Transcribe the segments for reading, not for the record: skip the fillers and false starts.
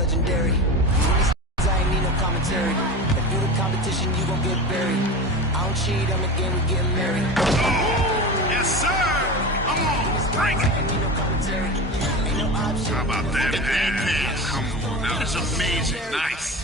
legendary. I ain't need no commentary. If you the competition, you gon' get buried. I don't cheat on the game, we getting married. Oh, yes, sir. Come on, bring it. How about that pass? Come on, that was amazing. Nice.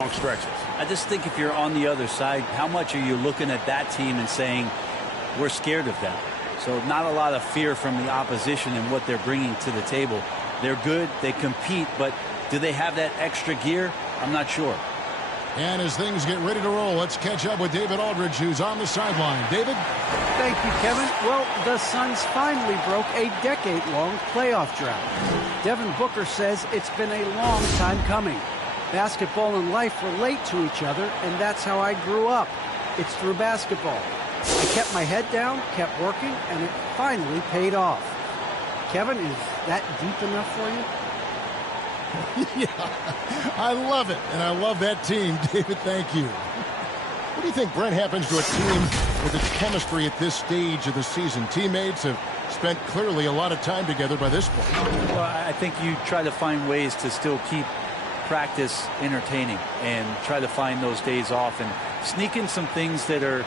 Long stretches. I just think if you're on the other side, how much are you looking at that team and saying, we're scared of them? So not a lot of fear from the opposition and what they're bringing to the table. They're good, they compete, but do they have that extra gear? I'm not sure. And as things get ready to roll, let's catch up with David Aldridge, who's on the sideline. David? Thank you, Kevin. Well, the Suns finally broke a decade-long playoff drought. Devin Booker says it's been a long time coming. Basketball and life relate to each other, and that's how I grew up. It's through basketball. I kept my head down, kept working, and it finally paid off. Kevin, is that deep enough for you? Yeah, I love it, and I love that team. David, thank you. What do you think, Brent, happens to a team with its chemistry at this stage of the season? Teammates have spent clearly a lot of time together by this point. Well, I think you try to find ways to still keep practice entertaining and try to find those days off and sneak in some things that are,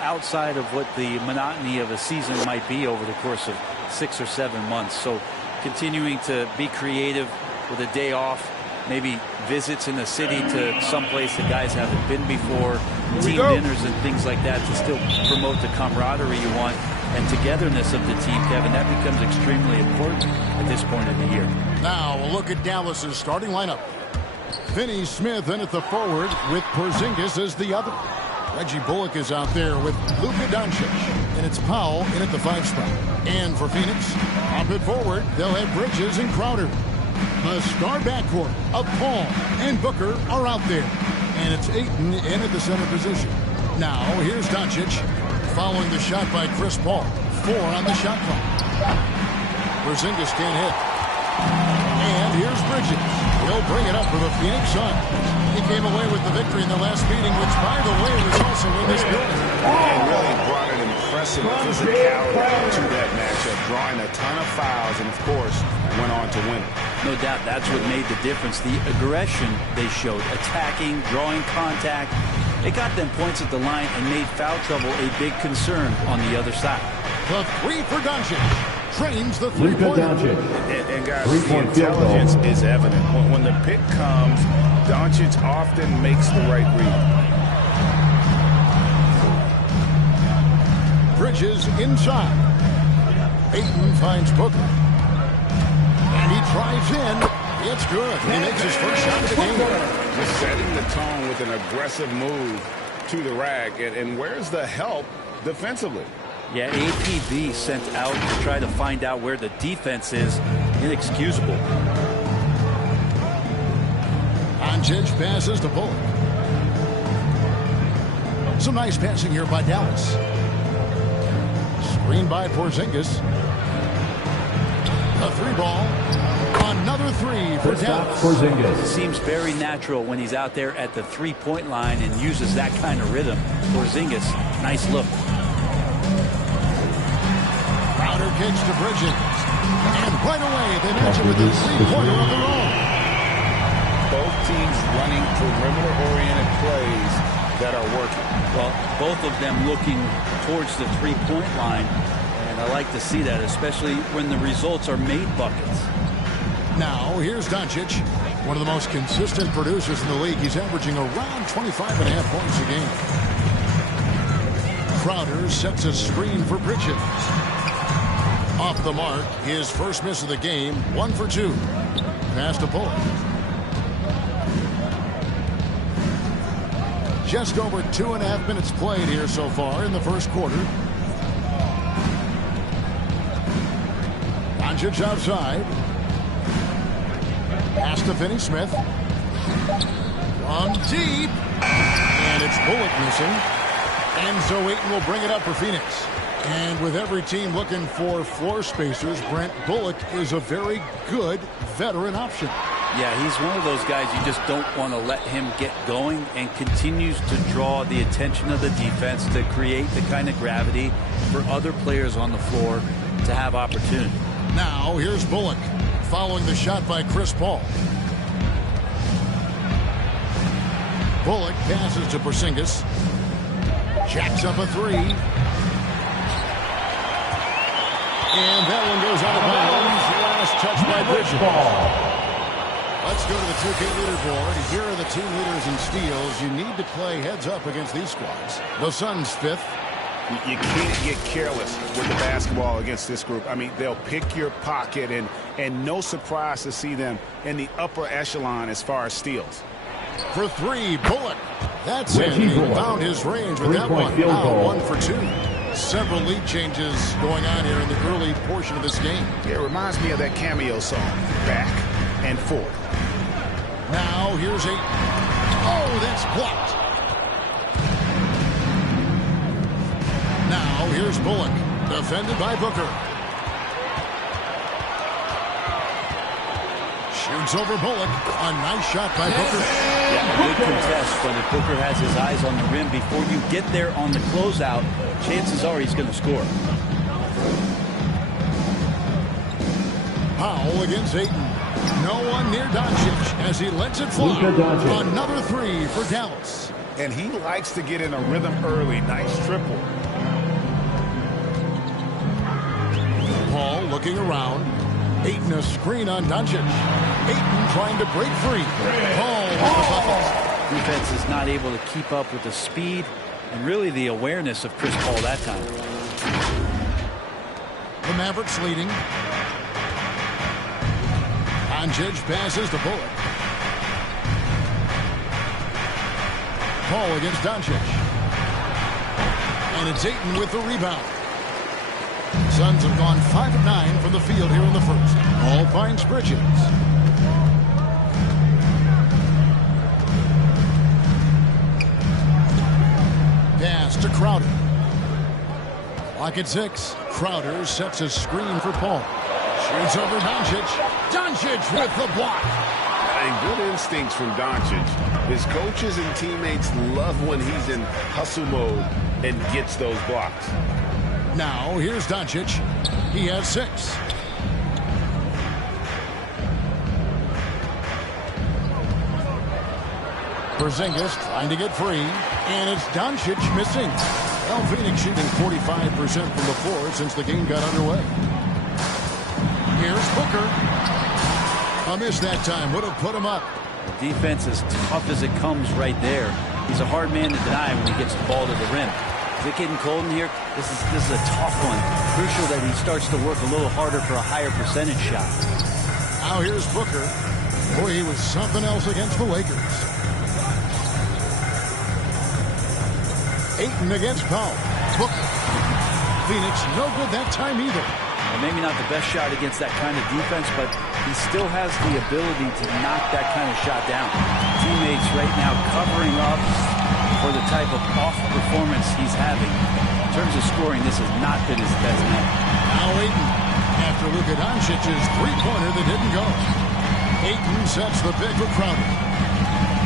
outside of what the monotony of a season might be over the course of 6 or 7 months. So continuing to be creative with a day off, maybe visits in the city to someplace the guys haven't been before, team dinners and things like that to still promote the camaraderie you want and togetherness of the team, Kevin. That becomes extremely important at this point of the year. Now we'll look at Dallas's starting lineup. Finney Smith in at the forward with Porzingis as the other. Reggie Bullock is out there with Luka Doncic, and it's Powell in at the 5 spot. And for Phoenix, up at forward, they'll have Bridges and Crowder. The star backcourt of Paul and Booker are out there. And it's Ayton in at the center position. Now, here's Doncic following the shot by Chris Paul. 4 on the shot clock. Porzingis can't hit. And here's Bridges. He'll bring it up for the Phoenix Suns. He came away with the victory in the last meeting, which, by the way, was also in this building. And really brought an impressive physicality to that matchup, drawing a ton of fouls, and, of course, went on to win it. No doubt that's what made the difference. The aggression they showed, attacking, drawing contact. It got them points at the line and made foul trouble a big concern on the other side. The 3 for Doncic. Trains the 3-pointer. And guys, the intelligence is evident. When the pick comes, Doncic often makes the right read. Bridges inside. Ayton finds Booker. And he drives in. It's good. He makes his first shot of the game. Just setting the tone with an aggressive move to the rack. And where's the help defensively? Yeah, APB sent out to try to find out where the defense is. Inexcusable. Doncic passes to Bullock. Some nice passing here by Dallas. Screen by Porzingis. A 3-ball. Another 3 for Dallas. Porzingis. Seems very natural when he's out there at the 3-point line and uses that kind of rhythm. Porzingis, nice look. Crowder kicks to Bridges. And right away, they match it with a 3-pointer of their own. Both teams running perimeter-oriented plays that are working. Well, both of them looking towards the 3-point line. And I like to see that, especially when the results are made buckets. Now, here's Doncic, one of the most consistent producers in the league. He's averaging around 25.5 points a game. Crowder sets a screen for Bridges. Off the mark, his first miss of the game, 1 for 2. Pass to Bullock. Just over 2.5 minutes played here so far in the first quarter. Doncic outside. Pass to Finney-Smith. From deep. And it's Bullock missing. And so Ayton will bring it up for Phoenix. And with every team looking for floor spacers, Brent Bullock is a very good veteran option. Yeah, he's one of those guys you just don't want to let him get going, and continues to draw the attention of the defense to create the kind of gravity for other players on the floor to have opportunity. Now, here's Bullock following the shot by Chris Paul. Bullock passes to Porzingis. Jacks up a three. And that one goes out of bounds. Last touch by Bridges. Let's go to the 2K leaderboard. Here are the team leaders in steals. You need to play heads up against these squads. The Suns 5th. You can't get careless with the basketball against this group. I mean, they'll pick your pocket, and no surprise to see them in the upper echelon as far as steals. For 3, Bullock. That's it. He found his range with that one. Now 1 for 2. Several lead changes going on here in the early portion of this game. It reminds me of that cameo song, Back and Forth. Now here's a... Oh, that's blocked. Now here's Bullock. Defended by Booker. Shoots over Bullock. A nice shot by Booker. Yeah, a good contest, but if Booker has his eyes on the rim before you get there on the closeout, chances are he's going to score. Powell against Ayton. No one near Doncic as he lets it fly. Another 3 for Dallas. And he likes to get in a rhythm early. Nice triple. Paul looking around. Ayton a screen on Doncic. Ayton trying to break free. Paul with the buckets. Defense is not able to keep up with the speed and really the awareness of Chris Paul that time. The Mavericks leading. Doncic passes to Bullock. Paul against Doncic. And it's Ayton with the rebound. Suns have gone 5 of 9 from the field here in the first. Paul finds Bridges. Pass to Crowder. Clock at 6. Crowder sets a screen for Paul. Shoots over Doncic. Doncic with the block. And good instincts from Doncic. His coaches and teammates love when he's in hustle mode and gets those blocks. Now, here's Doncic. He has 6. Porzingis trying to get free. And it's Doncic missing. Well, Phoenix shooting 45% from the floor since the game got underway. Here's Booker. A miss that time. Would have put him up. The defense as tough as it comes right there. He's a hard man to deny when he gets the ball to the rim. Is it getting cold in here? This is a tough one. Crucial that he starts to work a little harder for a higher percentage shot. Now here's Booker. Boy, he was something else against the Lakers. Ayton against Powell. Booker. Phoenix no good that time either. Well, maybe not the best shot against that kind of defense, but he still has the ability to knock that kind of shot down. Teammates right now covering up for the type of off performance he's having. In terms of scoring, this has not been his best night. Now Ayton, after Luka Doncic's three-pointer that didn't go. Ayton sets the pick for Crowder.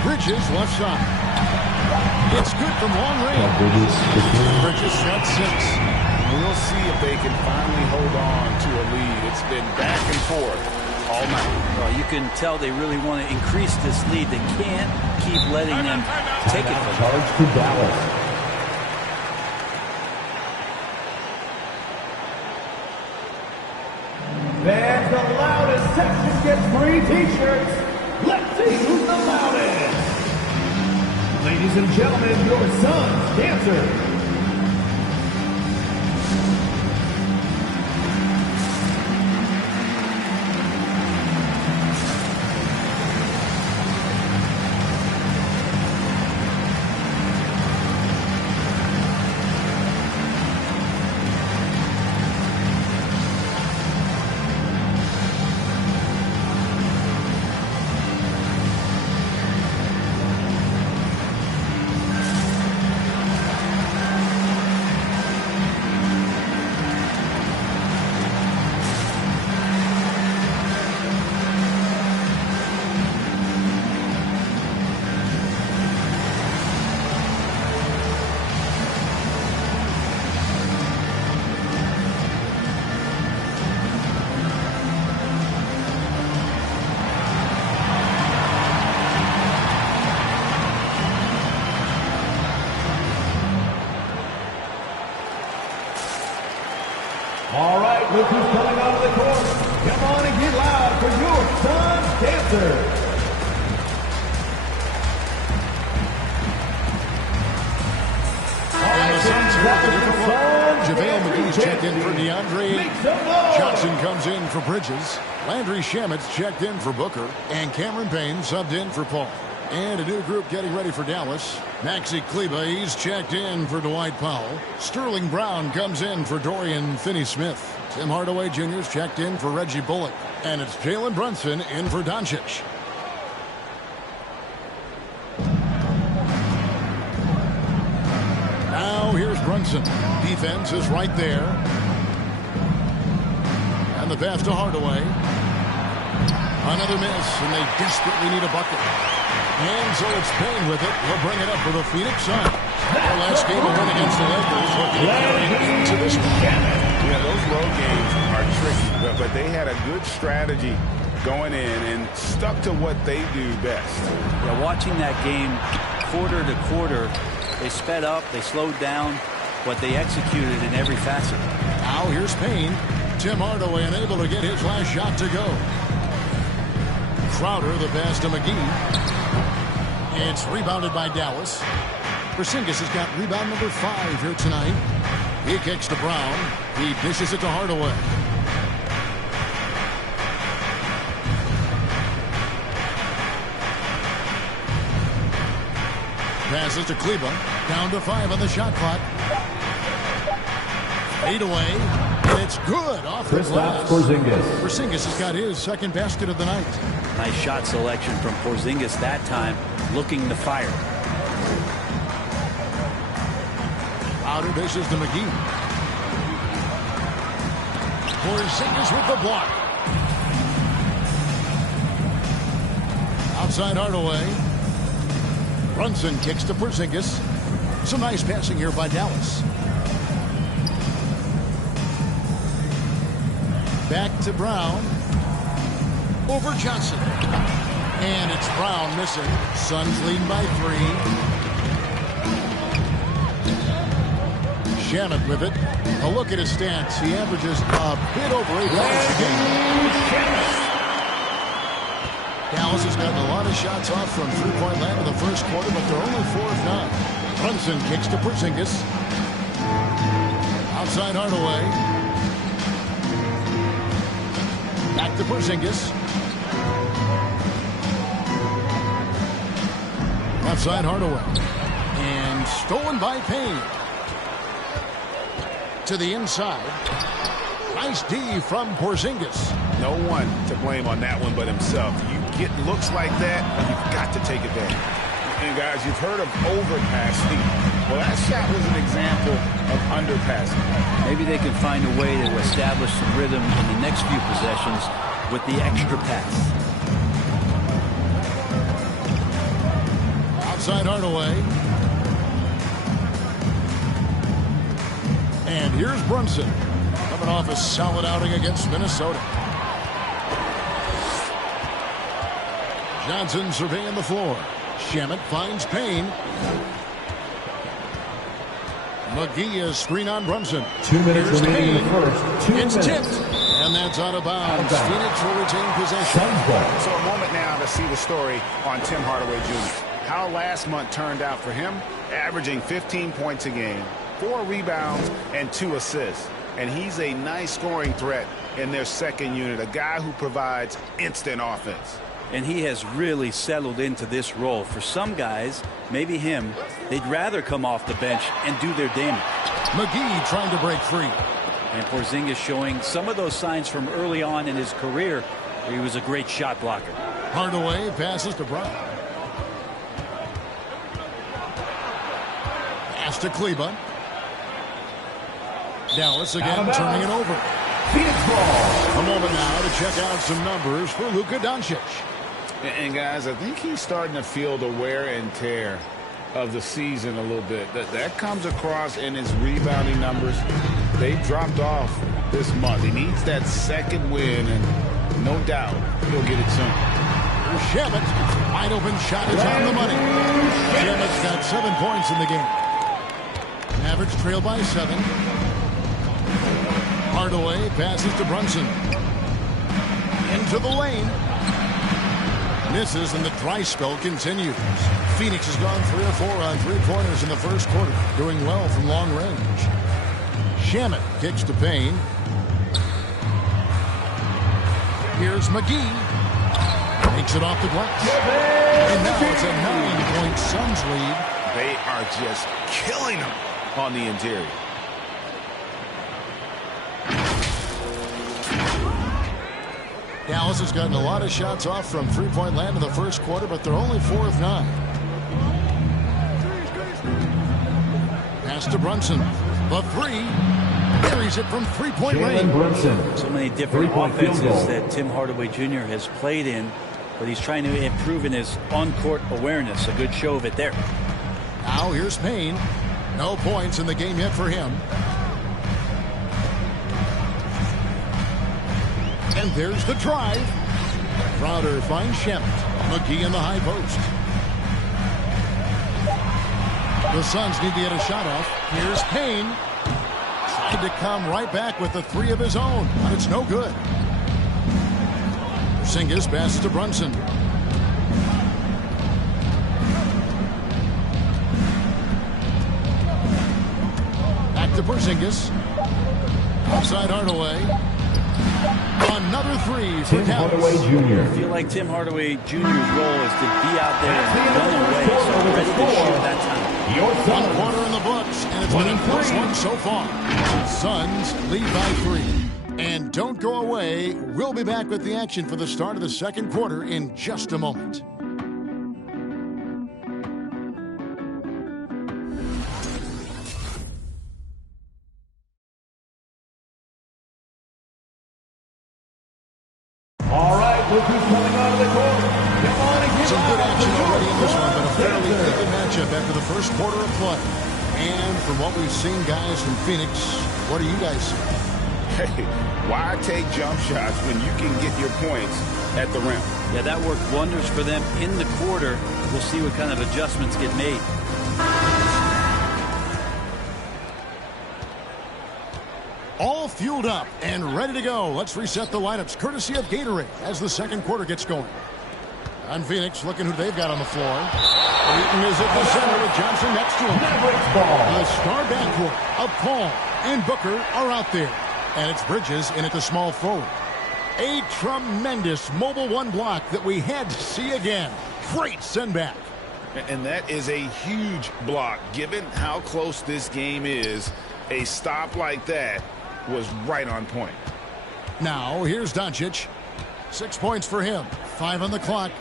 Bridges left side. It's good from long range. Bridges shot 6. We'll see if they can finally hold on to a lead. It's been back and forth all night. Well, you can tell they really want to increase this lead. They can't keep letting them take it from Charge to Dallas. Fans, the loudest section gets free t-shirts. Let's see who's the loudest. Ladies and gentlemen, your son's dancer. All right, look who's coming onto the court. Come on and get loud for your son's dancer. And the Suns here at the different look. JaVale McGee's checked in for DeAndre. Johnson comes in for Bridges. Landry Shamet's checked in for Booker. And Cameron Payne subbed in for Paul. And a new group getting ready for Dallas. Maxi Kleber, he's checked in for Dwight Powell. Sterling Brown comes in for Dorian Finney-Smith. Tim Hardaway Jr.'s checked in for Reggie Bullock. And it's Jalen Brunson in for Doncic. Now here's Brunson. Defense is right there. And the pass to Hardaway. Another miss, and they desperately need a bucket. And so it's Payne with it. He'll bring it up for the Phoenix Suns. Their last game win against the Lakers looking to carry into this one. Yeah, those road games are tricky, but they had a good strategy going in and stuck to what they do best. Yeah, watching that game quarter to quarter, they sped up, they slowed down, but they executed in every facet. Now here's Payne. Tim Hardaway unable to get his last shot to go. Crowder, the pass to McGee. It's rebounded by Dallas. Porzingis has got rebound number 5 here tonight. He kicks to Brown. He dishes it to Hardaway. Passes to Kleber. Down to 5 on the shot clock. Fade away. And it's good off the glass. Porzingis has got his second basket of the night. Nice shot selection from Porzingis that time, looking to fire. Outer dishes to McGee. Porzingis with the block. Outside Hardaway. Brunson kicks to Porzingis. Some nice passing here by Dallas. Back to Brown. Over Johnson. And it's Brown missing. Suns leading by 3. Shamet with it. A look at his stats. He averages a bit over 8 points a game. Dallas has gotten a lot of shots off from three-point land in the first quarter, but they're only 4 of 9. Brunson kicks to Porzingis. Outside Hardaway. Back to Porzingis. Outside Hardaway. And stolen by Payne. To the inside. Nice D from Porzingis. No one to blame on that one but himself. You get looks like that, you've got to take advantage. And guys, you've heard of overpassing. Well, that shot was an example of underpassing. Maybe they can find a way to establish some rhythm in the next few possessions with the extra pass. Outside Hardaway. And here's Brunson. Coming off a solid outing against Minnesota. Johnson surveying the floor. Shamet finds Payne. McGee is screen on Brunson. 2 minutes remaining in the first. 2 It's minutes. tipped. And that's out of bounds. Phoenix will retain possession. So a moment now to see the story on Tim Hardaway Jr. How last month turned out for him, averaging 15 points a game, 4 rebounds, and 2 assists. And he's a nice scoring threat in their second unit, a guy who provides instant offense. And he has really settled into this role. For some guys, maybe him, they'd rather come off the bench and do their damage. McGee trying to break free. And Porzingis showing some of those signs from early on in his career where he was a great shot blocker. Hardaway passes to Brown. Pass to Kleba. Dallas again turning it over. Phoenix ball. A moment now to check out some numbers for Luka Doncic. And guys, I think he's starting to feel the wear and tear of the season a little bit. That comes across in his rebounding numbers. They dropped off this month. He needs that second win, and no doubt he'll get it soon. Shamet, wide open shot is on the money. Shamet's got 7 points in the game. Mavericks trail by 7. Hardaway passes to Brunson. Into the lane. Misses, and the dry spell continues. Phoenix has gone 3 of 4 on 3-pointers in the first quarter, doing well from long range. Shamet kicks to Payne. Here's McGee. Takes it off the glass. And now it's a 9-point Suns lead. They are just killing them on the interior. Dallas has gotten a lot of shots off from three-point land in the first quarter, but they're only 4 of 9. Pass to Brunson. The 3. Carries it from three-point range. So many different offenses that Tim Hardaway Jr. has played in, but he's trying to improve in his on-court awareness. A good show of it there. Now here's Payne. No points in the game yet for him. And there's the drive. Crowder finds Shamet. McGee in the high post. The Suns need to get a shot off. Here's Payne. Tried to come right back with the 3 of his own, but it's no good. Porzingis passes to Brunson. Back to Porzingis. Outside Hardaway. Another 3 for Tim Hardaway Jr. I feel like Tim Hardaway Jr.'s role is to be out there and run away, so ready to shoot that time. One quarter in the books, and it's been a close one so far. Suns lead by 3. And don't go away. We'll be back with the action for the start of the second quarter in just a moment. All right, look who's coming out of the court. Come on and get Some good out. action already in this one, but a fairly even matchup after the first quarter of play. And from what we've seen, guys, from Phoenix, what do you guys see? Hey, why take jump shots when you can get your points at the rim? Yeah, that worked wonders for them in the quarter. We'll see what kind of adjustments get made. All fueled up and ready to go. Let's reset the lineups courtesy of Gatorade as the second quarter gets going. On Phoenix, looking who they've got on the floor. Ayton is at the center with Johnson next to him. Mavericks ball. The star backcourt of Paul and Booker are out there. And it's Bridges in at the small forward. A tremendous mobile 1 block that we had to see again. Great send back. And that is a huge block. Given how close this game is, a stop like that was right on point. Now, here's Doncic. 6 points for him. 5 on the clock.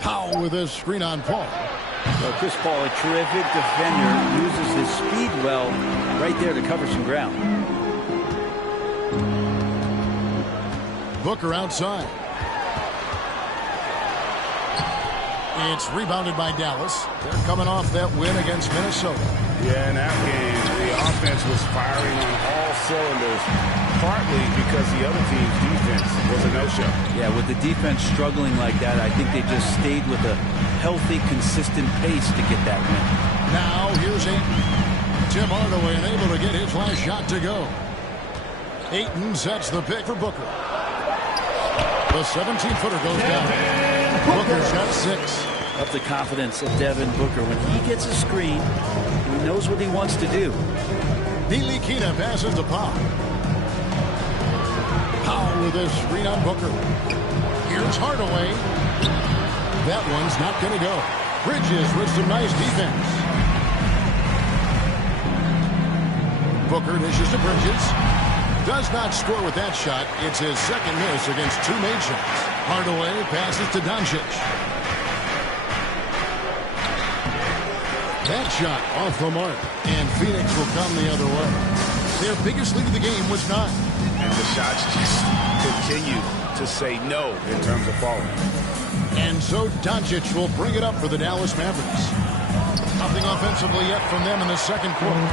Powell with a screen on Paul. So Chris Paul, a terrific defender, uses his speed well right there to cover some ground. Booker outside. It's rebounded by Dallas. They're coming off that win against Minnesota. Yeah, in that game, the offense was firing on all cylinders, partly because the other team's defense was a no-show. Yeah, with the defense struggling like that, I think they just stayed with a healthy, consistent pace to get that win. Now, here's Ayton. Tim Hardaway unable to get his last shot to go. Ayton sets the pick for Booker. The 17-footer goes down. Booker's got 6. Up the confidence of Devin Booker. When he gets a screen, he knows what he wants to do. Ntilikina passes to Powell. Powell with a screen on Booker. Here's Hardaway. That one's not going to go. Bridges with some nice defense. Booker dishes to Bridges. Does not score with that shot. It's his second miss against 2 made shots. Hardaway passes to Doncic. That shot off the mark. And Phoenix will come the other way. Their biggest lead of the game was 9. And the shots just continue to say no in terms of falling. And so Doncic will bring it up for the Dallas Mavericks. Nothing offensively yet from them in the second quarter.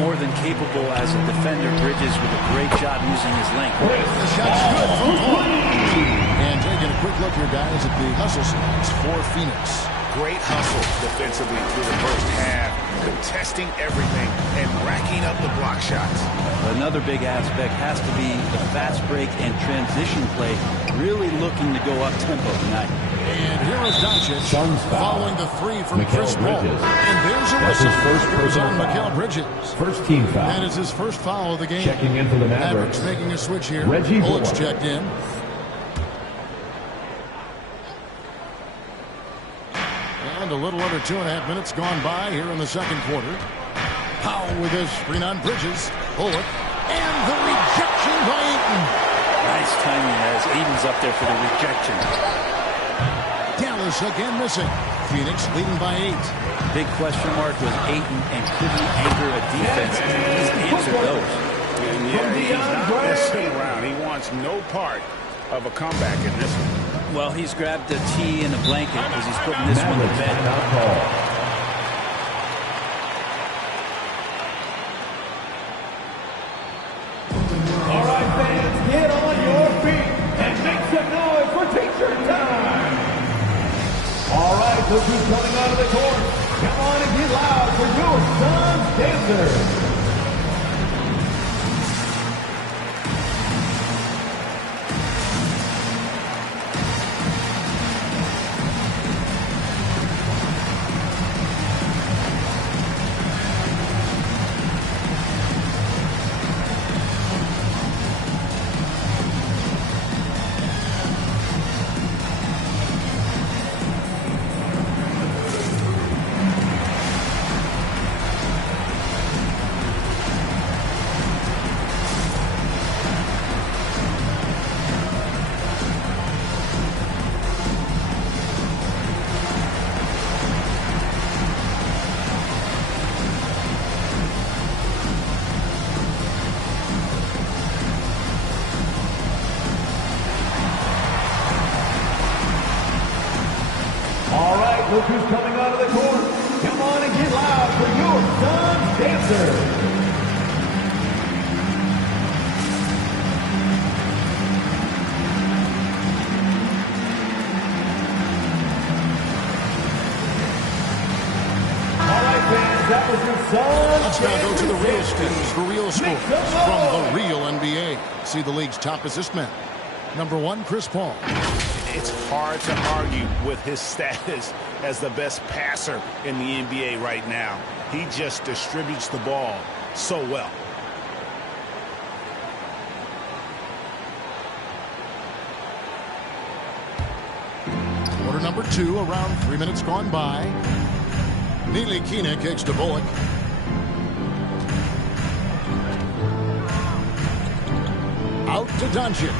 More than capable as a defender. Bridges with a great job using his length. The shot's good from Paul. And taking a quick look here, guys, at the hustle stats for Phoenix. Great hustle defensively through the first half, contesting everything and racking up the block shots. Another big aspect has to be the fast break and transition play, really looking to go up-tempo tonight. And here is Doncic following the 3 from Mikal Chris Paul. Bridges. And there's a That's whistle. his first It was on personal Mikal foul. Bridges. First team foul. That is his first foul of the game. Checking in for the Mavericks. Making a switch here. Reggie Bullock's Bullock. checked in. And a little under 2.5 minutes gone by here in the second quarter. Powell with his screen on Bridges. Bullock. And the rejection by Ayton. Nice timing as Aiden's up there for the rejection. Dallas again missing. Phoenix leading by 8. Big question mark was Ayton, and could he anchor a defense? He's answered those. And yeah, he's not messing around. He wants no part of a comeback in this one. Well, he's grabbed a tee and a blanket because he's putting this one to bed. All right, fans, get on your feet and make some noise for teacher time. All right, look who's coming out of the court. Come on and get loud for your son's dancer. All right, look who's coming out of the court. Come on and get loud for your son's dancer. All right, fans, that was your son. Let's now go to the real stats. The real scores from the real NBA. See the league's top assist men. Number 1, Chris Paul. It's hard to argue with his status as the best passer in the NBA right now. He just distributes the ball so well. Quarter number 2, around 3 minutes gone by. Ntilikina kicks to Bullock. Out to Doncic.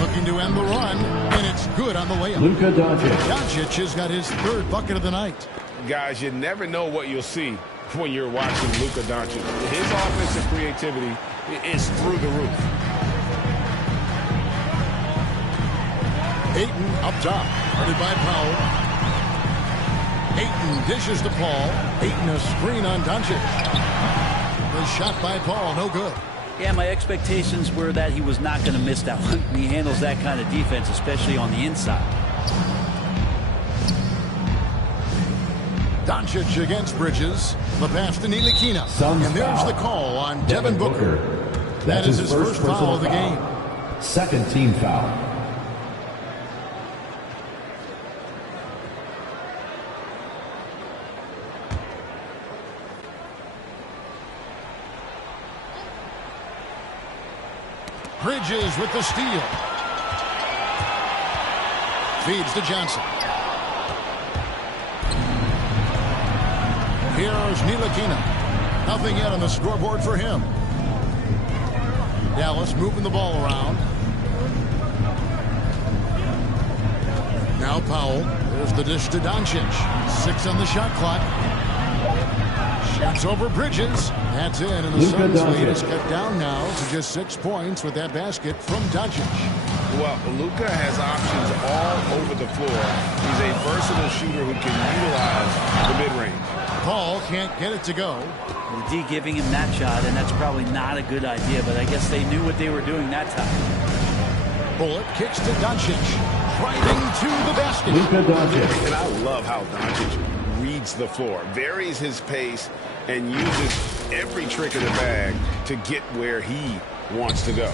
Looking to end the run, and it's good on the way up. Luka Doncic. Doncic has got his 3rd bucket of the night. Guys, you never know what you'll see when you're watching Luka Doncic. His offensive creativity is through the roof. Ayton up top, guarded by Powell. Ayton dishes to Paul. Ayton a screen on Doncic. The shot by Paul, no good. Yeah, my expectations were that he was not going to miss that one. He handles that kind of defense, especially on the inside. Doncic against Bridges. The pass to Ntilikina. And there's the call on Devin Booker. That is his first foul of the game. Second team foul. Bridges with the steal. Feeds to Johnson. Here's Ntilikina. Nothing yet on the scoreboard for him. Dallas moving the ball around. Now Powell. There's the dish to Doncic. 6 on the shot clock. Shoots over Bridges. That's in, and the Suns lead is cut down now to just 6 points with that basket from Doncic. Well, Luka has options all over the floor. He's a versatile shooter who can utilize the mid-range. Paul can't get it to go. The D giving him that shot, and that's probably not a good idea, but I guess they knew what they were doing that time. Bullock kicks to Doncic. Driving to the basket. Luka Doncic. And I love how Doncic reads the floor, varies his pace, and uses every trick of the bag to get where he wants to go.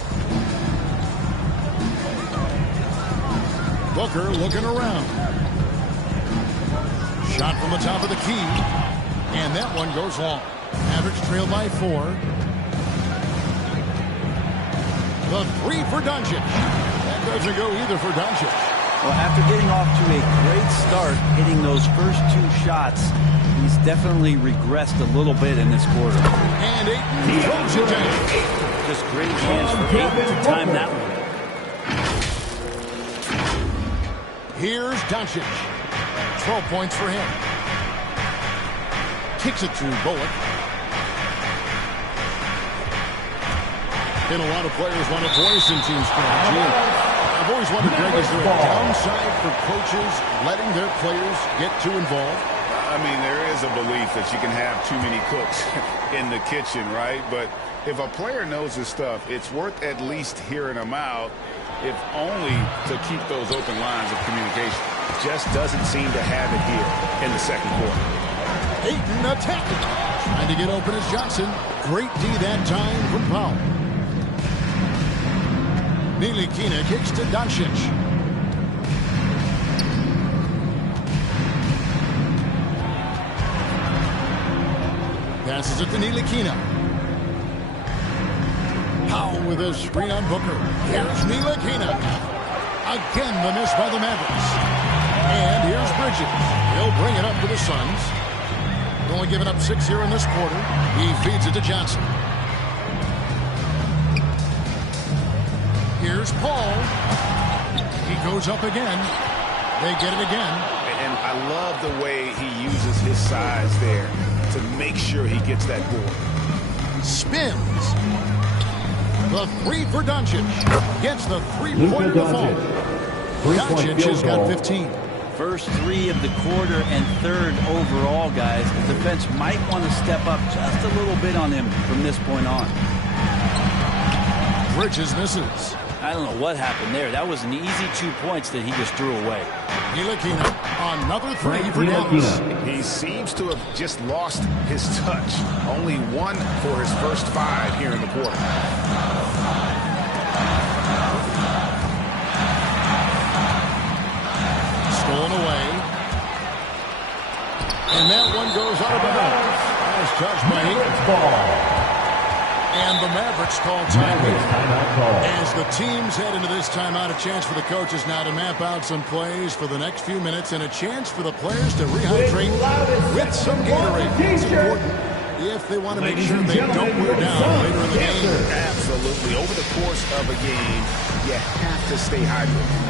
Booker looking around. Shot from the top of the key. And that one goes long. Mavericks trail by 4. The 3 for Doncic. That doesn't go either for Doncic. Well, after getting off to a great start, hitting those first 2 shots, he's definitely regressed a little bit in this quarter. And Ayton throws it down. Just great chance for Ayton to time that one. Here's Doncic. 12 points for him. Kicks it to Bullock. And a lot of players want a voice in team strategy. I've always wondered, Greg, is there a downside for coaches letting their players get too involved? I mean, there is a belief that you can have too many cooks in the kitchen, right? But if a player knows his stuff, it's worth at least hearing them out, if only to keep those open lines of communication. Just doesn't seem to have it here in the second quarter. Ayton attacking. Trying to get open as Johnson. Great D that time from Powell. Ntilikina kicks to Doncic. Passes it to Ntilikina. Powell with a screen on Booker. Here's Ntilikina. Again, the miss by the Mavericks. And here's Bridges. He'll bring it up for the Suns. Only giving up 6 here in this quarter. He feeds it to Johnson. Here's Paul. He goes up again. They get it again. And I love the way he uses his size there to make sure he gets that board. Spins. The 3 for Doncic. Gets the 3-pointer to fall. Doncic has got 15. First 3 of the quarter and 3rd overall, guys. The defense might want to step up just a little bit on him from this point on. Bridges misses. I don't know what happened there. That was an easy 2 points that he just threw away. Ntilikina, another 3 for Dallas. He seems to have just lost his touch. Only 1 for his first 5 here in the quarter. Stolen away. And that one goes out of bounds. As touched by Ayton. And the Mavericks call timeout. As the teams head into this timeout, a chance for the coaches now to map out some plays for the next few minutes and a chance for the players to rehydrate with some Gatorade. It's important if they want to make sure they don't wear down later in the game. Absolutely. Over the course of a game, you have to stay hydrated.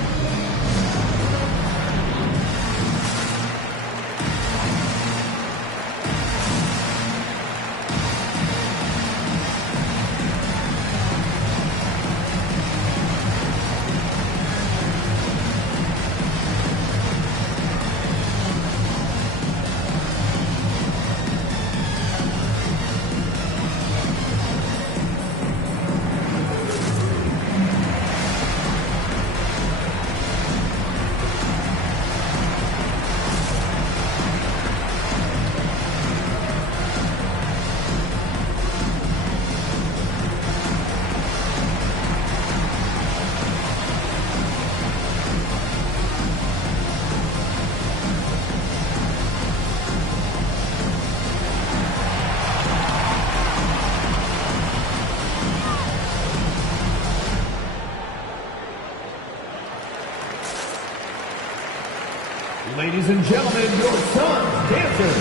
Ladies and gentlemen, your son's dancers.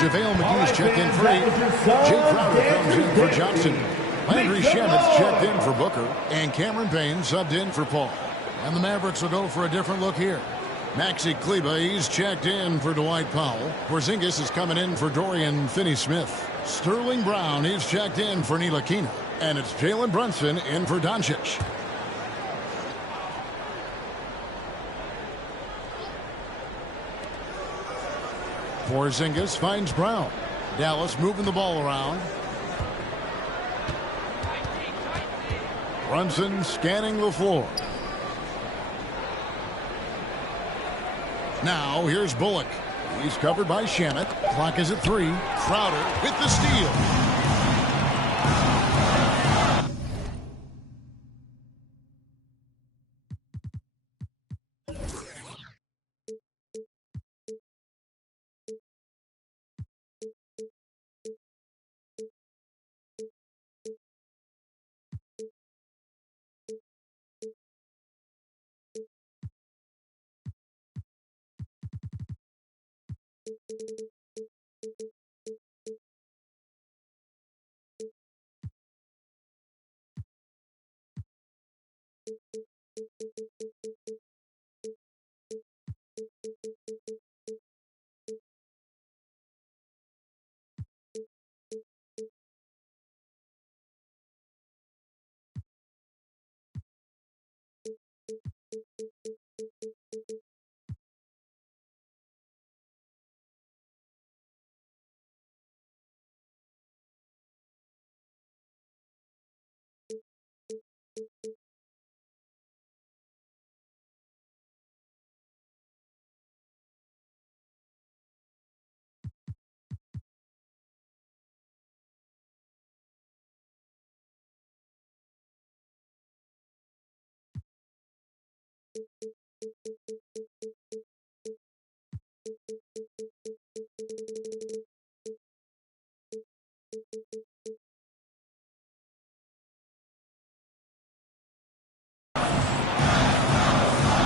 JaVale McGee's checked in for 8. Jay Crowder comes in for Johnson. Landry Shamet's checked in for Booker. And Cameron Payne subbed in for Paul. And the Mavericks will go for a different look here. Maxi Kleber, he's checked in for Dwight Powell. Porzingis is coming in for Dorian Finney-Smith. Sterling Brown, he's checked in for Ntilikina. And it's Jalen Brunson in for Doncic. Porzingis finds Brown. Dallas moving the ball around. Brunson scanning the floor. Now here's Bullock. He's covered by Shamet. Clock is at 3. Crowder with the steal.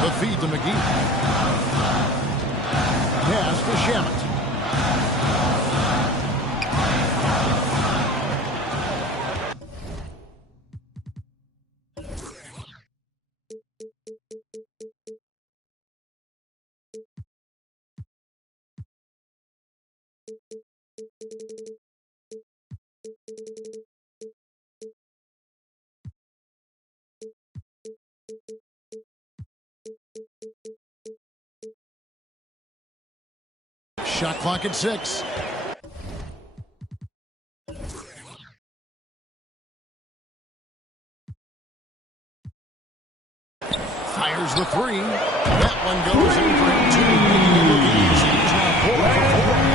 The feed to McGee. Pass to Shamet. Shot clock at 6. Fires the 3. That one goes in for 2. He's now 4 for 4.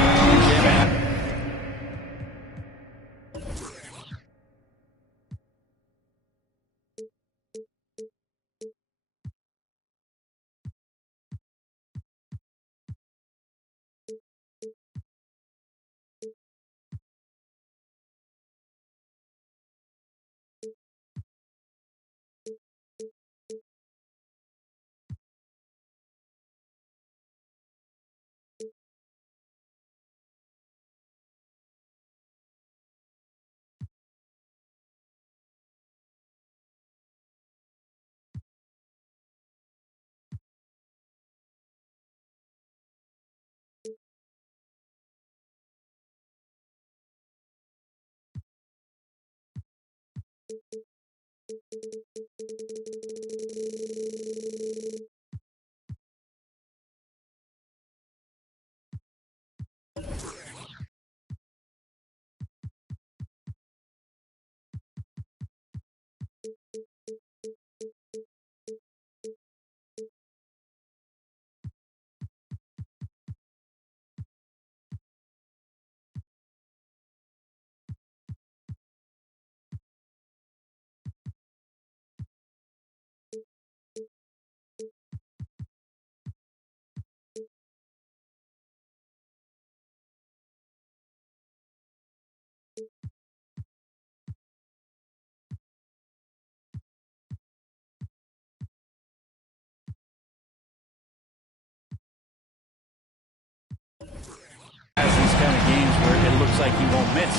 looks like he won't miss.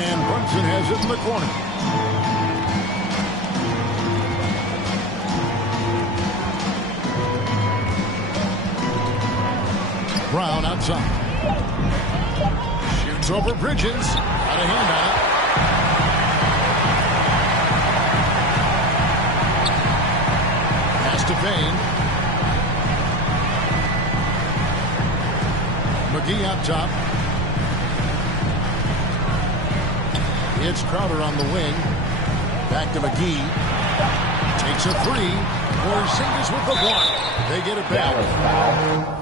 And Brunson has it in the corner. Brown outside. Shoots over Bridges. Got a hand on it. Pass to Payne. McGee out top. It's Crowder on the wing. Back to McGee. Takes a three. Porzingis with the block. They get it back.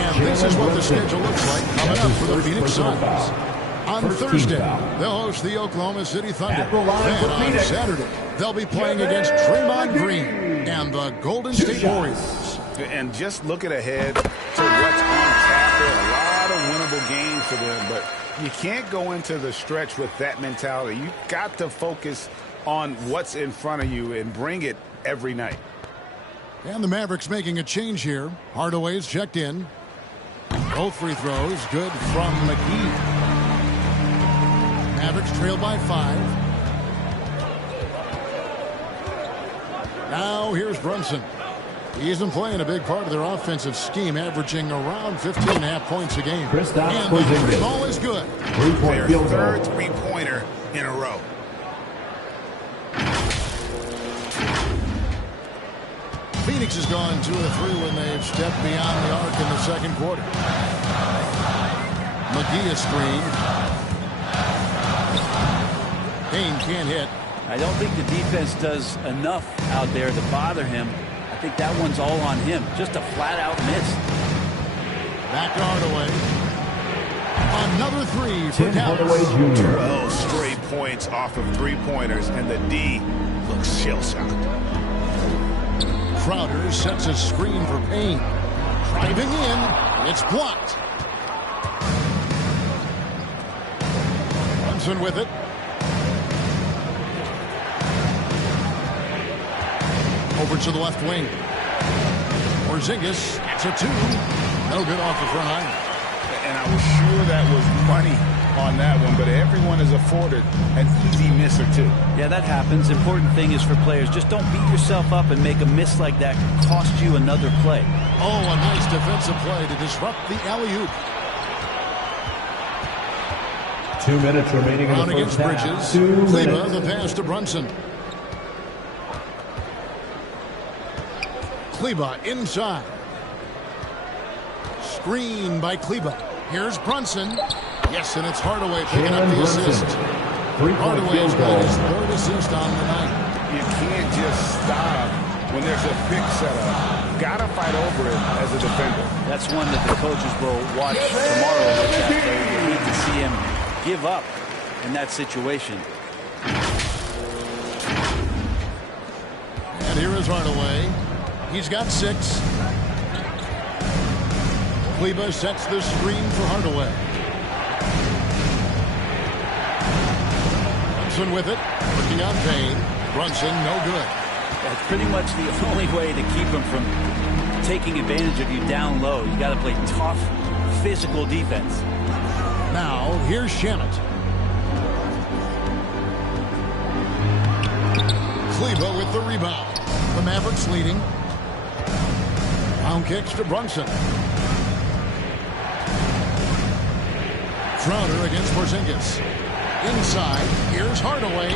And this is what the schedule looks like coming up for the Phoenix Suns. On Thursday, they'll host the Oklahoma City Thunder. Then on Saturday, they'll be playing against Draymond Green and the Golden State Warriors. And just looking ahead to what's on tap, there are a lot of winnable games for them, but you can't go into the stretch with that mentality. You've got to focus on what's in front of you and bring it every night. And the Mavericks making a change here. Hardaway's checked in. Both free throws good from McGee. Mavericks trail by 5. Now here's Brunson. He's been playing a big part of their offensive scheme, averaging around 15.5 points a game. And the three ball is good. Their third three-pointer in a row. Phoenix has gone 2 of 3 when they've stepped beyond the arc in the second quarter. McGee is screened. Payne can't hit. I don't think the defense does enough out there to bother him. I think that one's all on him. Just a flat-out miss. Back to Hardaway. Another 3 for Hardaway Dallas. Jr. 12 straight points off of three-pointers, and the D looks shell-shocked. Crowder sets a screen for Payne. Driving in. It's blocked. Brunson with it. Over to the left wing. Porzingis. It's a 2. No good off the front iron. And I was sure that was money on that one, but everyone is afforded an easy miss or 2. Yeah, that happens. Important thing is for players, just don't beat yourself up and make a miss like that cost you another play. Oh, a nice defensive play to disrupt the alley-oop. 2 minutes remaining in the Down first against half. Bridges. Kleber, the pass to Brunson. Kleber inside. Screen by Kleber. Here's Brunson. Yes, and it's Hardaway picking up the assist. Hardaway's got his 3rd assist on the night. You can't just stop when there's a pick set up. Got to fight over it as a defender. That's one that the coaches will watch tomorrow. Look at. You need to see him give up in that situation. And here is Hardaway. He's got 6. Kleber sets the screen for Hardaway. Brunson with it. Working on Payne. Brunson, no good. That's pretty much the only way to keep him from taking advantage of you down low. You got to play tough, physical defense. Now, here's Shamet. Kleber with the rebound. The Mavericks leading. Round kicks to Brunson. Crowder against Porzingis. Inside, here's Hardaway.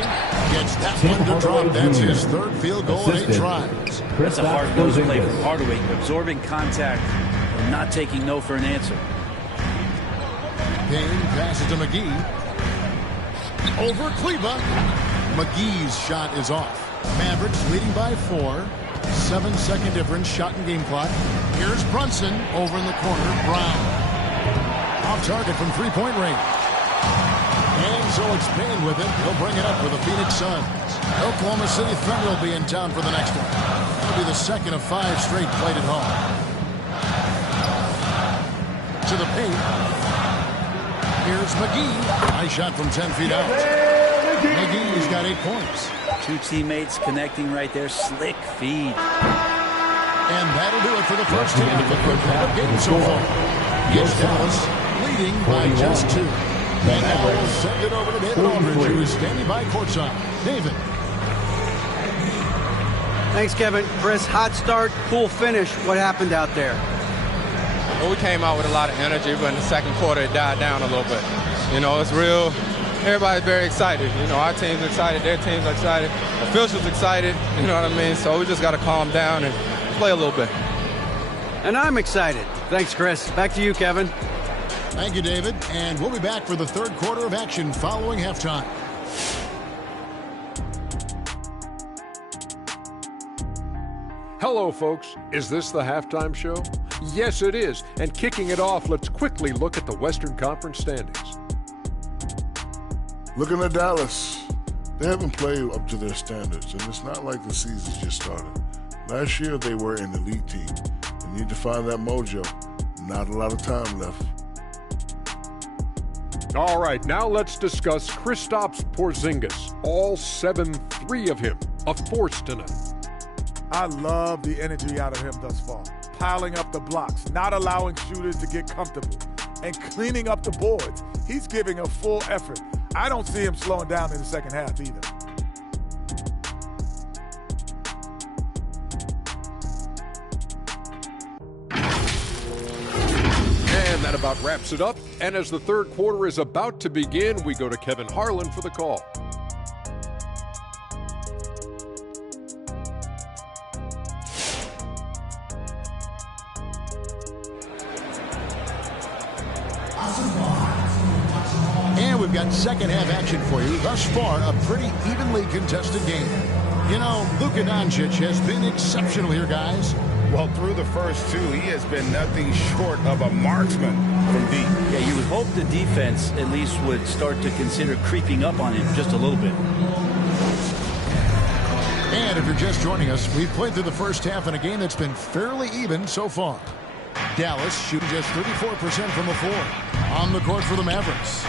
Gets that one to drop. That's his 3rd field goal in 8 tries. That's a hard-nosed play for Hardaway. Absorbing contact and not taking no for an answer. Payne passes to McGee. Over Kleber. McGee's shot is off. Mavericks leading by 4. 7-second difference, shot and game clock. Here's Brunson over in the corner. Brown. Off target from three-point range. And so it's Payne with it. He'll bring it up for the Phoenix Suns. Oklahoma City Thunder will be in town for the next one. That'll be the second of 5 straight played at home. To the paint. Here's McGee. Nice shot from 10 feet out. McGee's got 8 points. 2 teammates connecting right there. Slick feed. And that'll do it for the first half of the game so far. It's Dallas leading by just 2. And now we'll send it over to David Aldridge, who is standing by courtside. David. Thanks, Kevin. Chris, hot start, cool finish. What happened out there? Well, we came out with a lot of energy, but in the second quarter it died down a little bit. You know, it's real. Everybody's very excited. You know, our team's excited, their team's excited, officials excited. You know what I mean? So we just got to calm down and play a little bit. And I'm excited. Thanks, Chris. Back to you, Kevin. Thank you, David. And we'll be back for the third quarter of action following halftime. Hello, folks. Is this the halftime show? Yes, it is. And kicking it off, let's quickly look at the Western Conference standings. Looking at Dallas, they haven't played up to their standards, and it's not like the season just started. Last year, they were an elite team. They need to find that mojo. Not a lot of time left. All right, now let's discuss Kristaps Porzingis. All 7-3 of him. A force tonight. I love the energy out of him thus far. Piling up the blocks, not allowing shooters to get comfortable, and cleaning up the boards. He's giving a full effort. I don't see him slowing down in the second half either. And that about wraps it up. And as the third quarter is about to begin, we go to Kevin Harlan for the call. And we've got second half action for you. Thus far, a pretty evenly contested game. You know, Luka Doncic has been exceptional here, guys. Well, through the first 2, he has been nothing short of a marksman from deep. Yeah, you would hope the defense at least would start to consider creeping up on him just a little bit. And if you're just joining us, we've played through the first half in a game that's been fairly even so far. Dallas shooting just 34% from the floor. On the court for the Mavericks.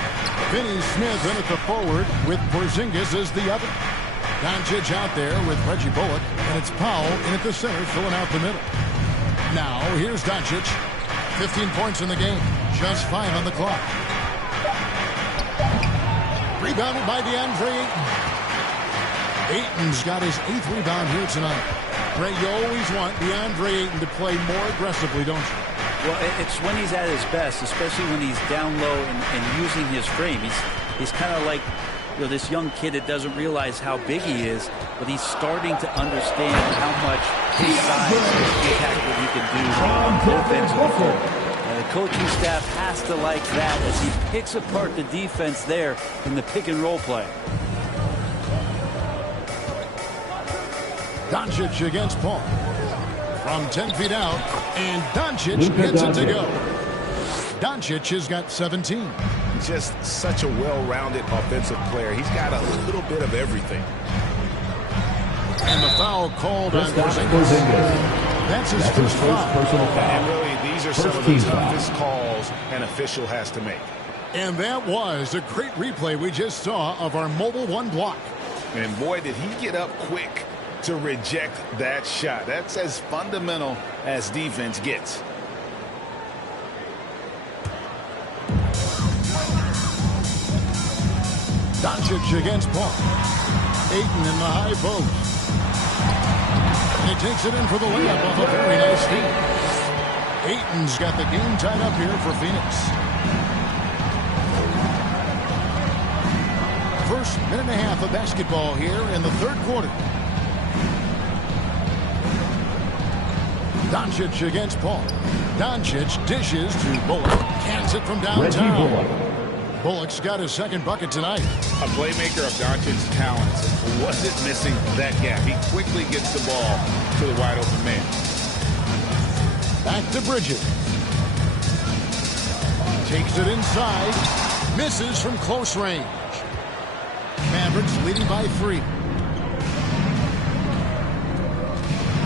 Finney Smith in at the forward with Porzingis as the other. Doncic out there with Reggie Bullock, and it's Powell in at the center filling out the middle. Now here's Doncic. 15 points in the game. Just 5 on the clock. Rebounded by DeAndre Ayton. Ayton's got his 8th rebound here tonight. Brent, you always want DeAndre Ayton to play more aggressively, don't you? Well, it's when he's at his best, especially when he's down low and using his frame. He's kind of like, you know, this young kid that doesn't realize how big he is, but he's starting to understand how much his size can impact what he can do on both ends of the floor. And the coaching staff has to like that as he picks apart the defense there in the pick and roll play. Doncic against Paul. From 10 feet out, and Doncic gets it to go. Doncic has got 17. Just such a well-rounded offensive player. He's got a little bit of everything. And the foul called on Porzingis. That's his first foul. And really, these are some of the toughest calls an official has to make. And that was a great replay we just saw of our mobile one block. And boy, did he get up quick to reject that shot. That's as fundamental as defense gets. Doncic against Paul. Ayton in the high post. And he takes it in for the layup off a very nice feed. Ayton's got the game tied up here for Phoenix. First minute and a half of basketball here in the third quarter. Doncic against Paul. Doncic dishes to Bullock. Cans it from downtown. Bullock's got his second bucket tonight. A playmaker of Doncic's talents wasn't missing that gap. He quickly gets the ball to the wide open man. Back to Bridges. Takes it inside. Misses from close range. Mavericks leading by 3.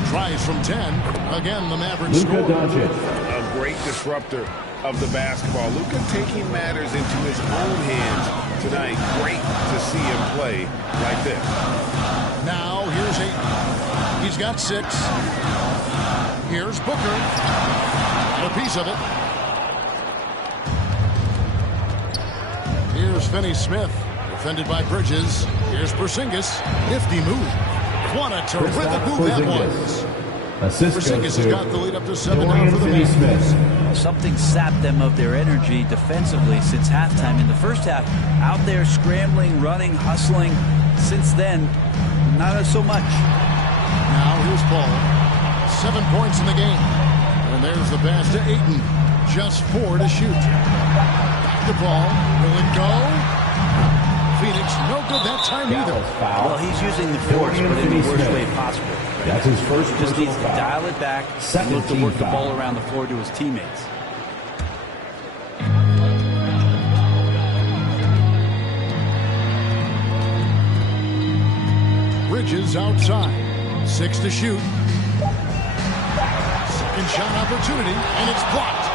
Tries from 10. Again, the Mavericks score. A great disruptor of the basketball. Luka taking matters into his own hands tonight. Great to see him play like this. Now, here's 8. He's got 6. Here's Booker. A piece of it. Here's Finney-Smith. Defended by Bridges. Here's Porzingis. Nifty move. What a terrific move that was. Porzingis has got the lead up to 7 now for the Mavericks. Something sapped them of their energy defensively since halftime. In the first half, out there scrambling, running, hustling. Since then, not so much. Now here's Paul. 7 points in the game. And there's the pass to Ayton. Just 4 to shoot. Back to Paul. Will it go? Phoenix, no good that time either. Well, he's using the force, but in the worst way possible. Right? That's his first. Just needs to dial it back and look to work the ball around the floor to his teammates. Bridges outside. 6 to shoot. Second shot opportunity, and it's blocked.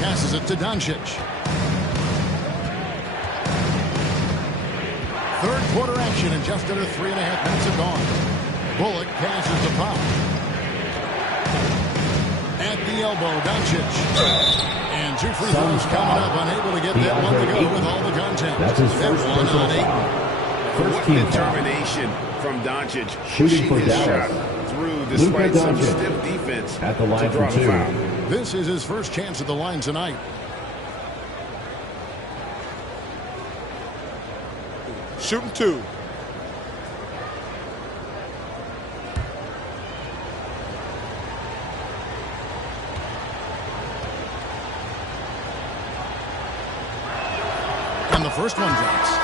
Passes it to Doncic. Third quarter action, and just under 3.5 minutes have gone. Bullock passes the Powell. At the elbow, Doncic. And 2 free throws coming up, unable to get that one to go with all the contact. That's his first one on 8. What determination from Doncic. Shooting for his Dallas. shot through despite some stiff defense at the line to draw for 2. the foul. This is his first chance at the line tonight. Shooting 2. And the first one drops.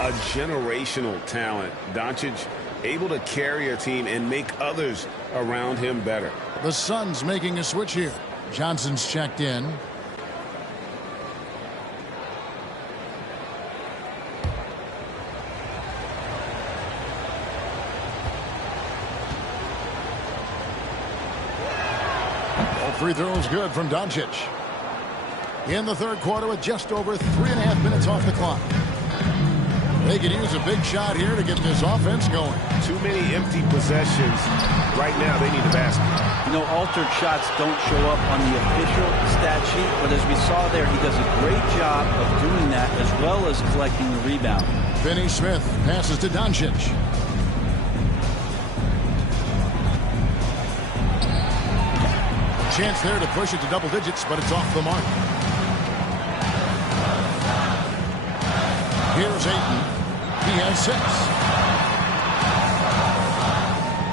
A generational talent. Doncic able to carry a team and make others around him better. The Suns making a switch here. Johnson's checked in. All free throws good from Doncic. In the third quarter with just over 3.5 minutes off the clock. They could use a big shot here to get this offense going. Too many empty possessions. Right now, they need a basket. You know, altered shots don't show up on the official stat sheet, but as we saw there, he does a great job of doing that as well as collecting the rebound. Finney-Smith passes to Doncic. Chance there to push it to double digits, but it's off the mark. Here's Ayton. He has 6.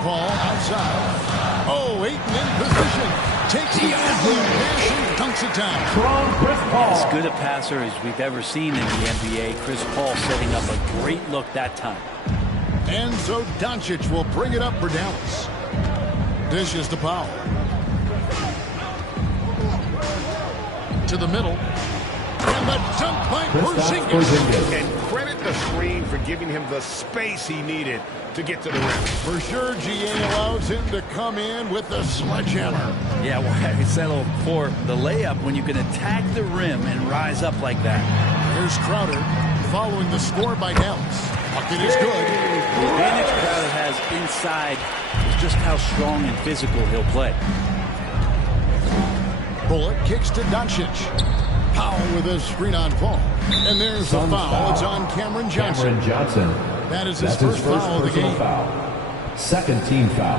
Paul outside. Oh, Ayton in position. Takes the alley pass and dunks it down. As good a passer as we've ever seen in the NBA. Chris Paul setting up a great look that time. And so Doncic will bring it up for Dallas. Dishes to Powell. To the middle. And the dunk by Porzingis. And credit the screen for giving him the space he needed to get to the rim. For sure, GA allows him to come in with the sledgehammer. Yeah, why settle for the layup when you can attack the rim and rise up like that? Here's Crowder following the score by Dallas. Bucket is good. The advantage Crowder has inside is just how strong and physical he'll play. Bullock kicks to Doncic. Powell with a screen on Paul. And there's the foul. It's on Cameron Johnson. That is his first foul of the game. Second team foul.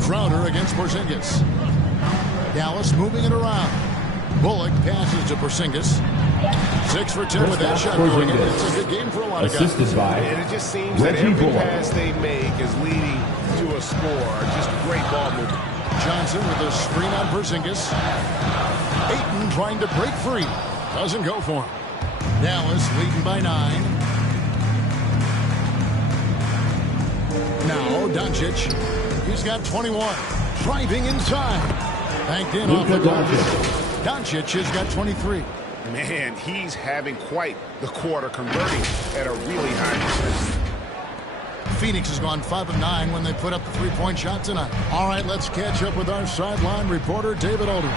Crowder against Porzingis. Dallas moving it around. Bullock passes to Porzingis. 6 for 10 with that shot going in. It's a good game for a lot of guys. Assisted by And it just seems that every pass they make is leading to a score. Just great ball movement. Johnson with a screen on Porzingis. Ayton trying to break free. Doesn't go for him. Dallas leading by 9. Now Doncic. He's got 21. Driving inside. Banked in off the glass. Doncic has got 23. Man, he's having quite the quarter, converting at a really high percentage. Phoenix has gone 5 of 9 when they put up the three-point shot tonight. All right, let's catch up with our sideline reporter, David Alden.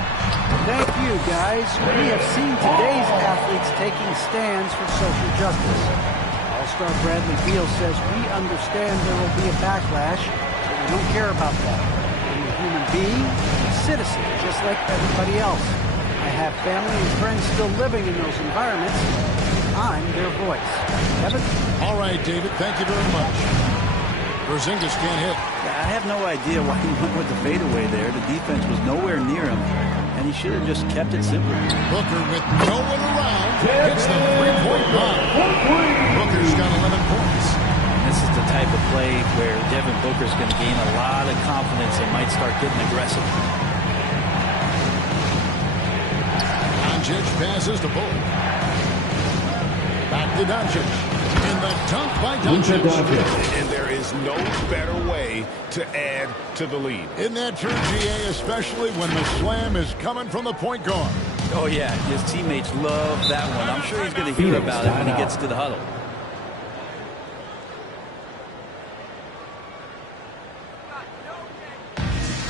Thank you, guys. We have seen today's athletes taking stands for social justice. All-star Bradley Beal says, we understand there will be a backlash, but we don't care about that. I'm a human being, a citizen, just like everybody else. I have family and friends still living in those environments. I'm their voice. Evan? All right, David, thank you very much. Porzingis can't hit. I have no idea why he went with the fadeaway there. The defense was nowhere near him, and he should have just kept it simple. Booker with no one around hits the three-point line. Booker's got 11 points. This is the type of play where Devin Booker's going to gain a lot of confidence and might start getting aggressive. Doncic passes to Bullock. Back to Doncic. In the dunk by Doncic. And there is no better way to add to the lead. Isn't that true, GA, especially when the slam is coming from the point guard? Oh, yeah. His teammates love that one. I'm sure he's going to hear about it when he gets to the huddle.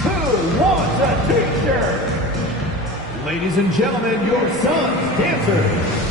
Who wants a t-shirt? Ladies and gentlemen, your son's dancers.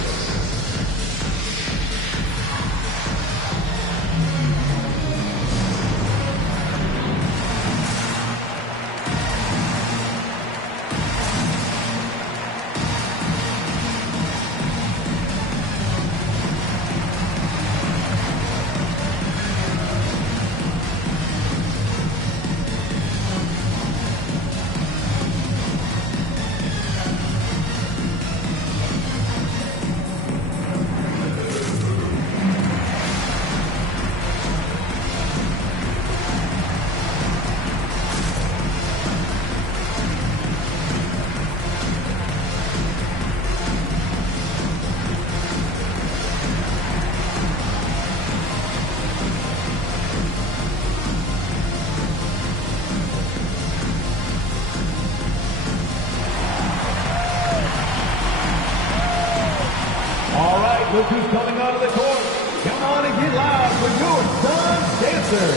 Look who's coming out of the court. Come on and get loud for your son's dancer.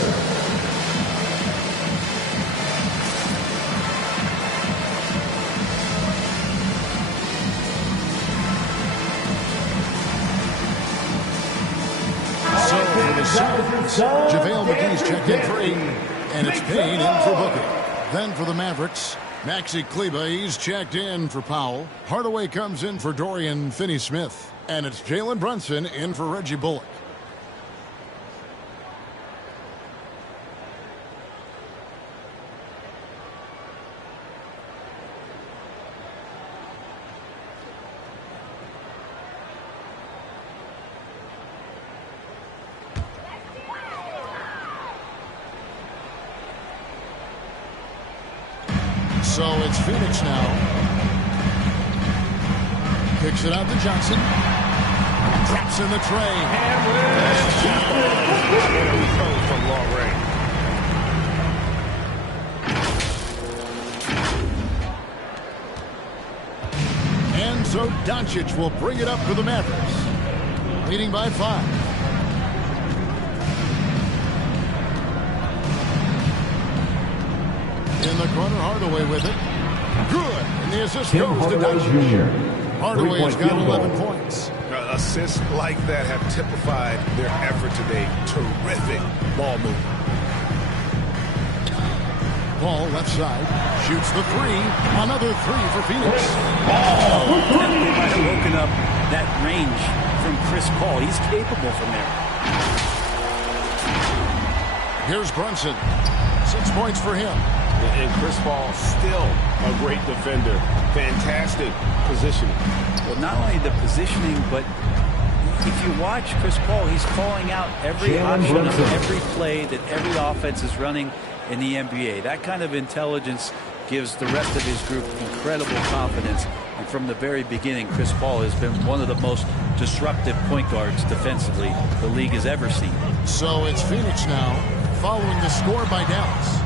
So for the Suns, JaVale McGee's checked in for 8, and it's Payne in for Booker. Then for the Mavericks, Maxi Kleber, he's checked in for Powell. Hardaway comes in for Dorian Finney-Smith. And it's Jalen Brunson in for Reggie Bullock. So it's Phoenix now. Kicks it out to Johnson. Drops in the tray. From long range. And so Doncic will bring it up for the Mavericks. Leading by 5. In the corner, Hardaway with it. Good. And the assist goes to Doncic. Hardaway's got 11 points. Assists like that have typified their effort today. Terrific ball movement. Ball left side. Shoots the 3. Another 3 for Phoenix. They might have woken up that range from Chris Paul. He's capable from there. Here's Brunson. 6 points for him. And Chris Paul still a great defender. Fantastic positioning. Well, not only the positioning, but if you watch Chris Paul, he's calling out every option of every play that every offense is running in the NBA. That kind of intelligence gives the rest of his group incredible confidence. And from the very beginning, Chris Paul has been one of the most disruptive point guards defensively the league has ever seen. So it's Phoenix now, following the score by Dallas.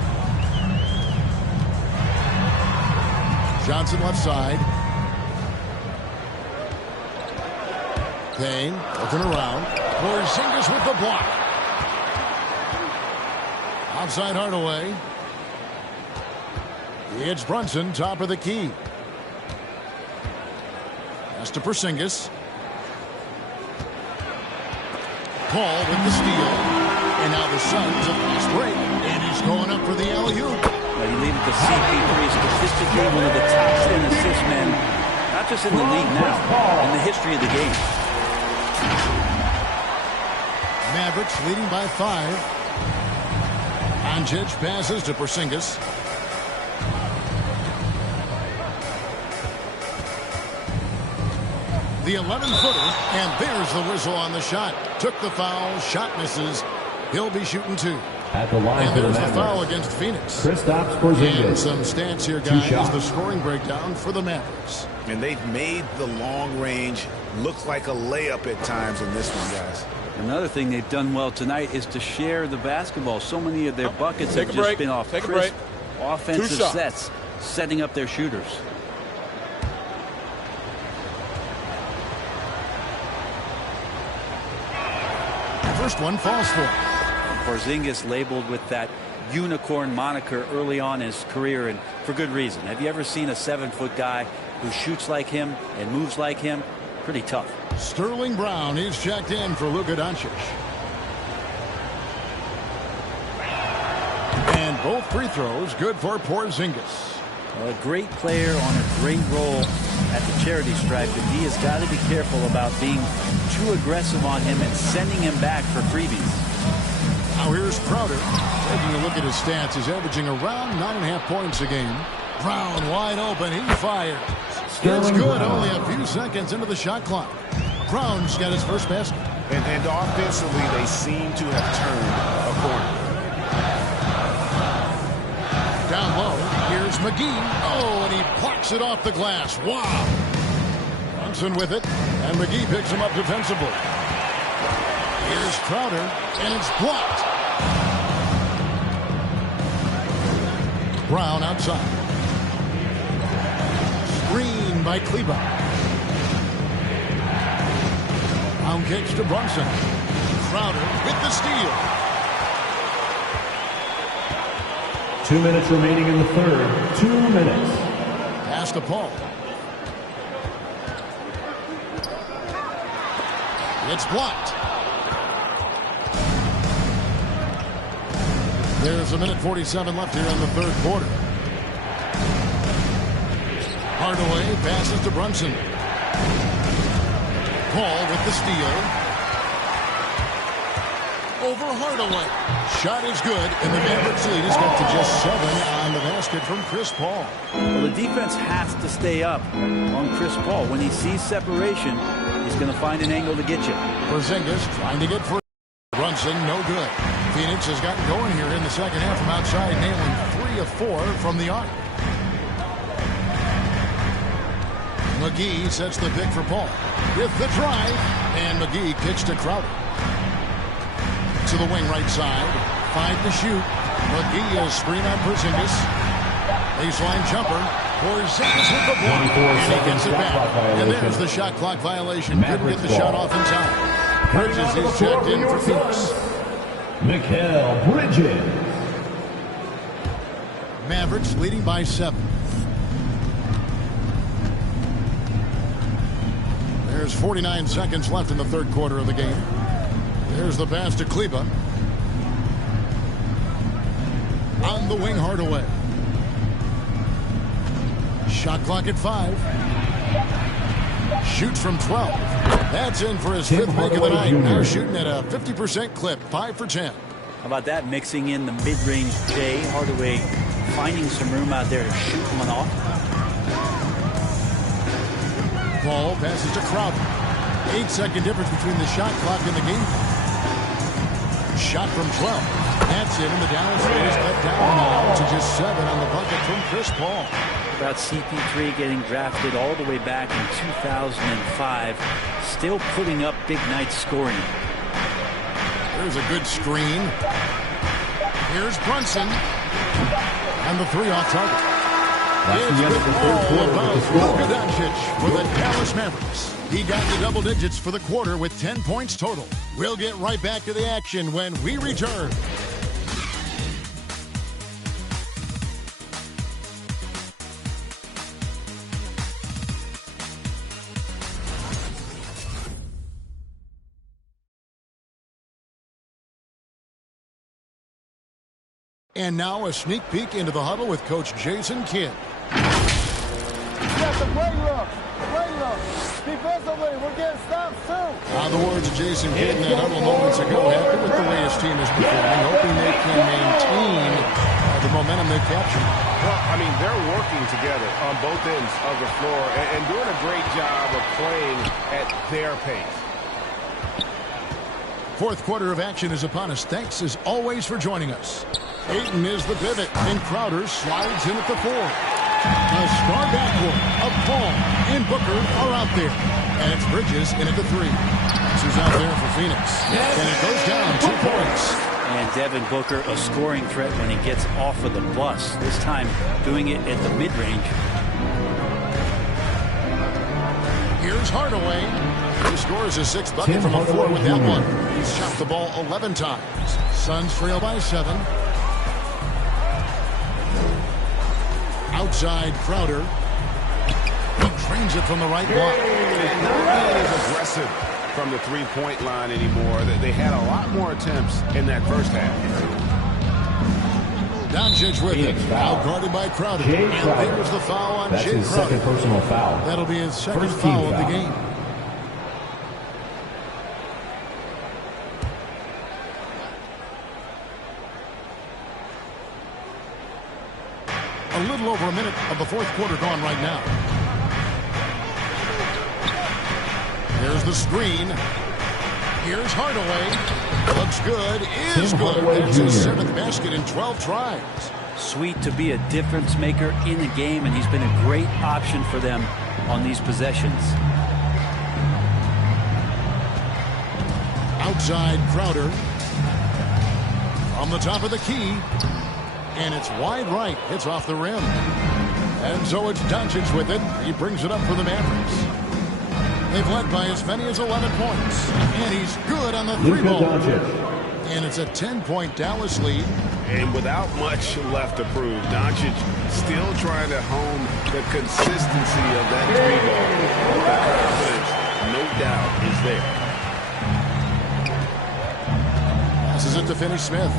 Johnson left side. Payne looking around. Porzingis with the block. Outside Hardaway. It's Brunson, top of the key. Pass to Porzingis. Paul with the steal. And now the Suns a fast break. And he's going up for the alley-oop. You leave it to CP3, statistically one of the top 10 assist men, not just in the league now, in the history of the game. Mavericks leading by 5. Doncic passes to Porzingis. The 11-footer, and there's the whistle on the shot. Took the foul, shot misses. He'll be shooting 2. At the line and there's the foul against Phoenix. Kristaps Porzingis. And some stats here, guys. The scoring breakdown for the Mavericks. And they've made the long range look like a layup at times in this one, guys. Another thing they've done well tonight is to share the basketball. So many of their buckets have just been off crisp offensive sets, setting up their shooters. First one falls for him. Porzingis labeled with that unicorn moniker early on in his career, and for good reason. Have you ever seen a 7-foot guy who shoots like him and moves like him? Pretty tough. Sterling Brown is checked in for Luka Doncic. And both free throws good for Porzingis. Well, a great player on a great role at the charity stripe, and he has got to be careful about being too aggressive on him and sending him back for freebies. Now here's Crowder. Taking a look at his stats, he's averaging around 9.5 points a game. Brown wide open, he fires. It's good, only a few seconds into the shot clock. Brown's got his first basket. And offensively, they seem to have turned a corner. Down low, here's McGee. Oh, and he blocks it off the glass. Wow. Brunson with it, and McGee picks him up defensively. Here's Crowder, and it's blocked. Brown outside. Screen by Kleber. Brown kicks to Brunson. Crowder with the steal. 2 minutes remaining in the third. 2 minutes. Pass to Paul. It's blocked. There's 1:47 left here in the third quarter. Hardaway passes to Brunson. Paul with the steal. Over Hardaway. Shot is good, and the Mavericks lead has got to just 7 on the basket from Chris Paul. Well, the defense has to stay up on Chris Paul. When he sees separation, he's going to find an angle to get you. Porzingis trying to get free. Brunson, no good. Phoenix has gotten going here in the second half from outside, nailing 3 of 4 from the arc. McGee sets the pick for Paul. With the drive, and McGee kicks to Crowder. To the wing right side. 5 to shoot. McGee is screen on Porzingis. Baseline jumper. Porzingis with the block. And he gets it back. And there's the shot clock violation. Couldn't get the shot off in time. Bridges is checked in for Phoenix. Mikal Bridges. Mavericks leading by 7. There's 49 seconds left in the third quarter of the game. There's the pass to Kleber. On the wing, Hardaway. Shot clock at 5. Shoots from 12. That's in for his 5th make of the night. Now shooting at a 50% clip. 5 for 10. How about that? Mixing in the mid-range J. Hardaway finding some room out there to shoot one off. Ball passes to Crowder. 8-second difference between the shot clock and the game. Shot from 12. That's it, and the Dallas lead is cut down now to just 7 on the bucket from Chris Paul. About CP3 getting drafted all the way back in 2005. Still putting up big nights scoring. There's a good screen. Here's Brunson. And the 3 off target. It's been all about Luka Doncic for the Dallas Mavericks. He got the double digits for the quarter with 10 points total. We'll get right back to the action when we return. And now a sneak peek into the huddle with Coach Jason Kidd. Yes, the play look. Defensively, we're getting stops too. The words of Jason Kidd in that huddle moments ago, happy with the way his team is performing, hoping they can maintain the momentum they've captured. Well, I mean, they're working together on both ends of the floor and doing a great job of playing at their pace. Fourth quarter of action is upon us. Thanks, as always, for joining us. Ayton is the pivot, and Crowder slides in at the 4. A star backcourt of Paul and Booker are out there. And it's Bridges in at the 3. This is out there for Phoenix. And it goes down 2 points. And Devin Booker, a scoring threat when he gets off of the bus. This time doing it at the mid-range. Here's Hardaway. He scores his 6th bucket from the floor with that one. He's shot the ball 11 times. Suns trail by 7. Outside Crowder. He trains it from the right block. And not being as aggressive from the three-point line anymore. They had a lot more attempts in that first half. Doncic with it. Now guarded by Crowder. And there's the foul on That's Jay his Crowder. second personal foul. That'll be his second First team foul of the foul. game. A little over a minute of the fourth quarter gone right now. There's the screen. Here's Hardaway. Looks good. Is Tim good. Hardaway That's his Jr. 7th basket in 12 tries. Sweet to be a difference maker in the game, and he's been a great option for them on these possessions. Outside Crowder. On the top of the key. And it's wide right. It's off the rim. And so it's Doncic with it. He brings it up for the Mavericks. They've led by as many as 11 points. And he's good on the 3-ball. And it's a 10-point Dallas lead. And without much left to prove, Doncic still trying to hone the consistency of that 3-ball. But the confidence, no doubt, is there. Passes it to Finney Smith.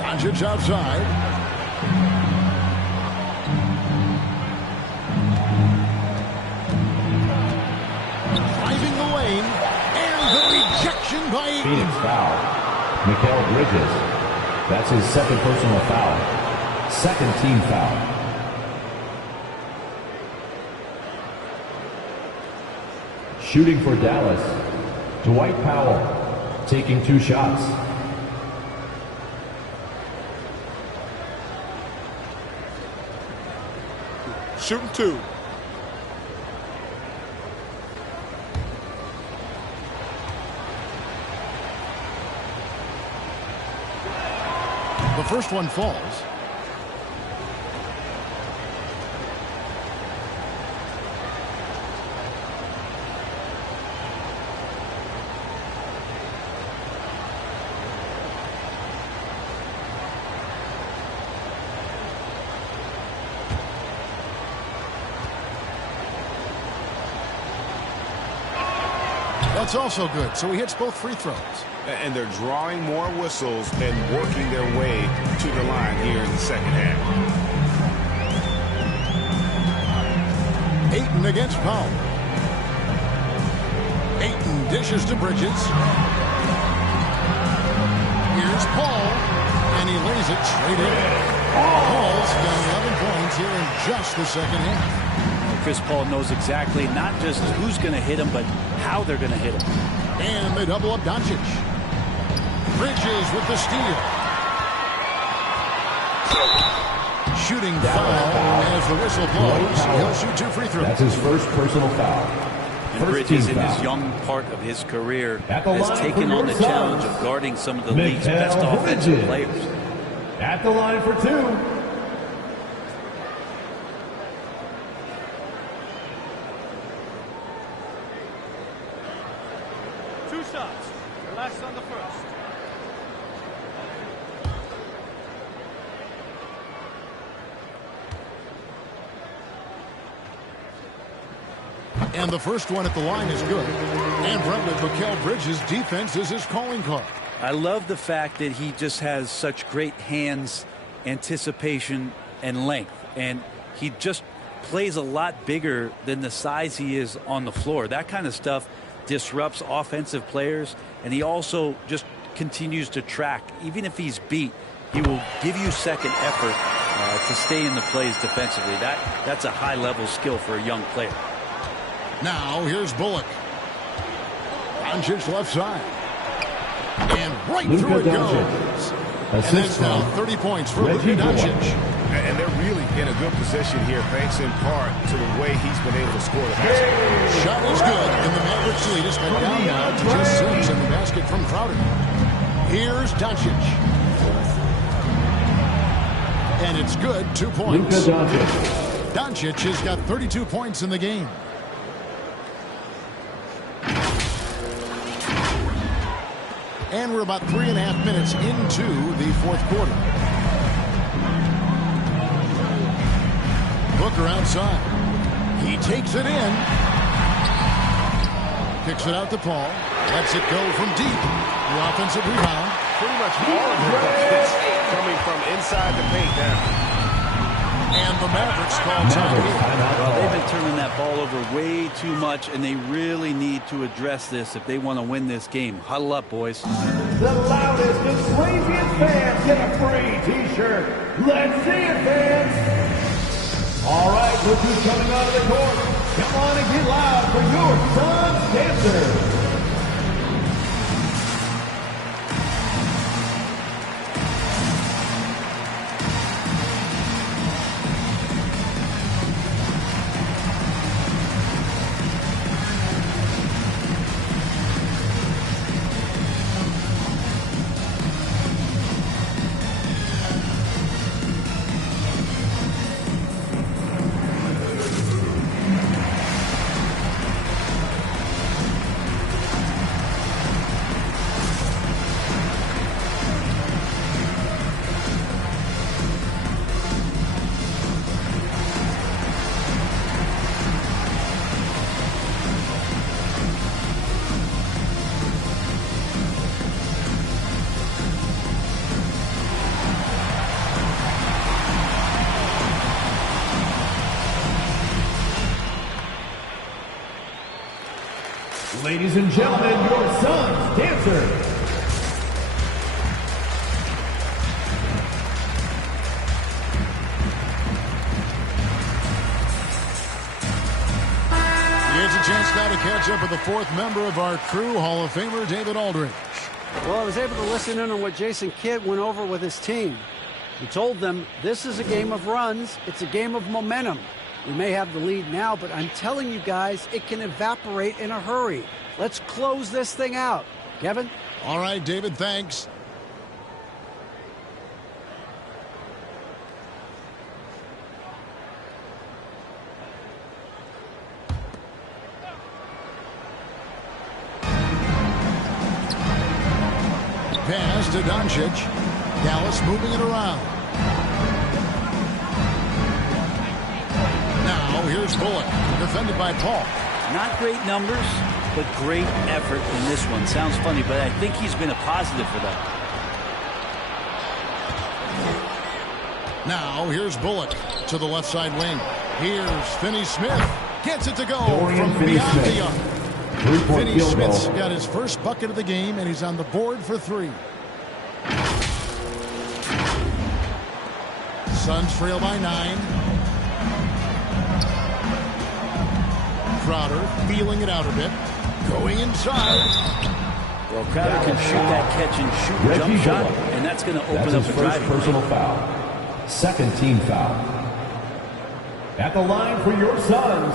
Doncic outside. Driving the lane. And the rejection by Ayton. Phoenix foul. Mikal Bridges. That's his second personal foul. Second team foul. Shooting for Dallas. Dwight Powell taking 2 shots. Shooting 2. The first one falls. That's also good. So he hits both free throws. And they're drawing more whistles and working their way to the line here in the second half. Ayton against Powell. Ayton dishes to Bridges. Here's Paul. And he lays it straight in. Paul's got 11 points here in just the second half. Chris Paul knows exactly not just who's going to hit him, but how they're going to hit him. And they double up Doncic. Bridges with the steal. Shooting foul as the whistle blows. He'll shoot 2 free throws. That's his first personal foul. And Bridges, in his young part of his career, has taken on the challenge of guarding some of the league's best offensive players. At the line for 2. Two shots. Relax on the first. And the first one at the line is good. And Brent Bullock, Bridges' defense is his calling card. I love the fact that he just has such great hands, anticipation, and length. And he just plays a lot bigger than the size he is on the floor. That kind of stuff disrupts offensive players. And he also just continues to track. Even if he's beat, he will give you second effort to stay in the plays defensively. That's a high-level skill for a young player. Now, here's Bullock. Doncic left side. And right through it goes. And that's now 30 points for Luka Doncic. And they're really in a good position here, thanks in part to the way he's been able to score the basket. Shot is good, and the Mavericks lead is cut down now to just 6 in the basket from Crowder. Here's Doncic. And it's good, 2 points. Doncic has got 32 points in the game. And we're about 3.5 minutes into the fourth quarter. Booker outside. He takes it in. Kicks it out to Paul. Lets it go from deep. The offensive rebound. Pretty much all of their offense coming from inside the paint now. And the Mavericks call time. Well, they've been turning that ball over way too much, and they really need to address this if they want to win this game. Huddle up, boys. The loudest and craziest fans get a free T-shirt. Let's see it, fans. All right, look who's coming out of the court. Come on and get loud for your Suns Dancers. Ladies and gentlemen, your Suns Dancers. Here's a chance now to catch up with the fourth member of our crew, Hall of Famer David Aldridge. Well, I was able to listen in on what Jason Kidd went over with his team. He told them this is a game of runs. It's a game of momentum. We may have the lead now, but I'm telling you guys, it can evaporate in a hurry. Let's close this thing out. Kevin? All right, David, thanks. Pass to Doncic. Dallas moving it around. Now here's Bullock, defended by Paul. Not great numbers, but great effort in this one. Sounds funny, but I think he's been a positive for them. Now here's Bullock to the left side wing. Here's Finney-Smith. Gets it to go from beyond the arc. Finney-Smith's got his first bucket of the game, and he's on the board for 3. Suns trail by 9. Crowder feeling it out a bit. Going inside. Well, Crowder can shoot that catch and shoot jump shot, and that's going to open up a driving lane. Foul. Second team foul. At the line for your Suns,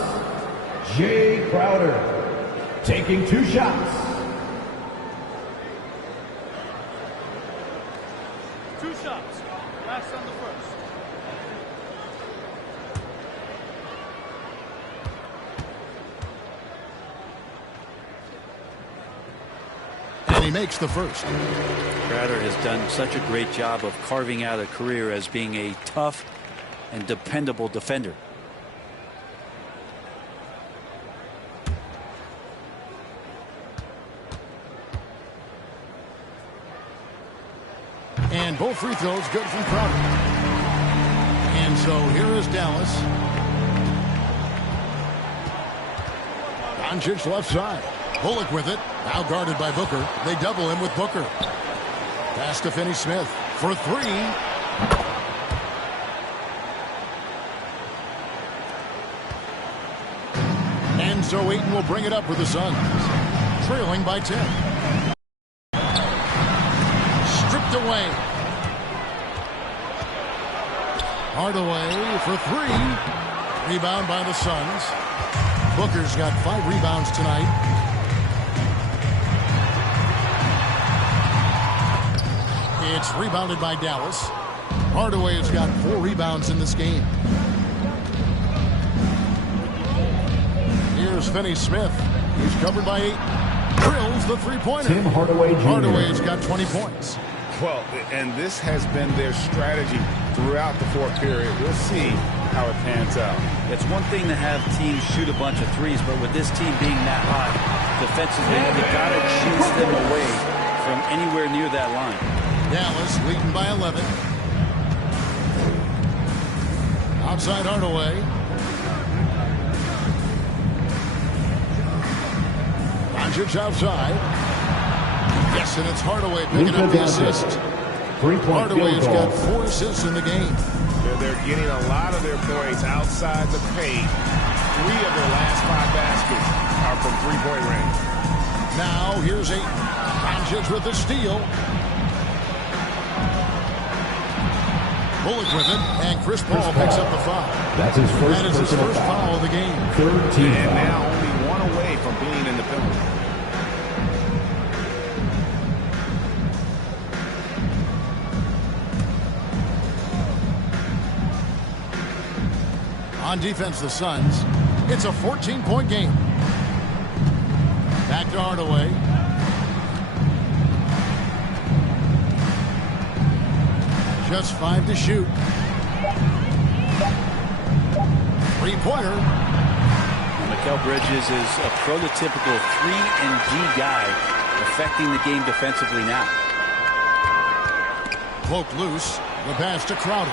Jay Crowder, taking 2 shots. 2 shots. Last on the first. And he makes the first. Crowder has done such a great job of carving out a career as being a tough and dependable defender. And both free throws good from Crowder. And so here is Dallas. Doncic left side. Bullock with it. Now guarded by Booker. They double him with Booker. Pass to Finney-Smith for 3. And so Ayton will bring it up for the Suns. Trailing by 10. Stripped away. Hardaway for 3. Rebound by the Suns. Booker's got 5 rebounds tonight. It's rebounded by Dallas. Hardaway has got 4 rebounds in this game. Here's Finney-Smith. He's covered by 8. Drills the three-pointer. Tim Hardaway Jr. Hardaway's got 20 points. Well, and this has been their strategy throughout the fourth period. We'll see how it pans out. It's one thing to have teams shoot a bunch of threes, but with this team being that hot, defensively, you got to chase them away from anywhere near that line. Dallas leading by 11. Outside Hardaway. Doncic outside. Yes, and it's Hardaway picking up the assist. Hardaway's got 4 assists in the game. They're getting a lot of their points outside the paint. 3 of their last 5 baskets are from three-point range. Now here's Ayton. Doncic with the steal. Bullock with it, and Chris Paul picks up the foul. That's his first. That is his first foul of the game. Third team And foul. now only 1 away from being in the penalty. On defense, the Suns. It's a 14-point game. Back to Hardaway. Just 5 to shoot. 3-pointer. Mikal Bridges is a prototypical 3-and-D guy, affecting the game defensively now. Poked loose. The pass to Crowder.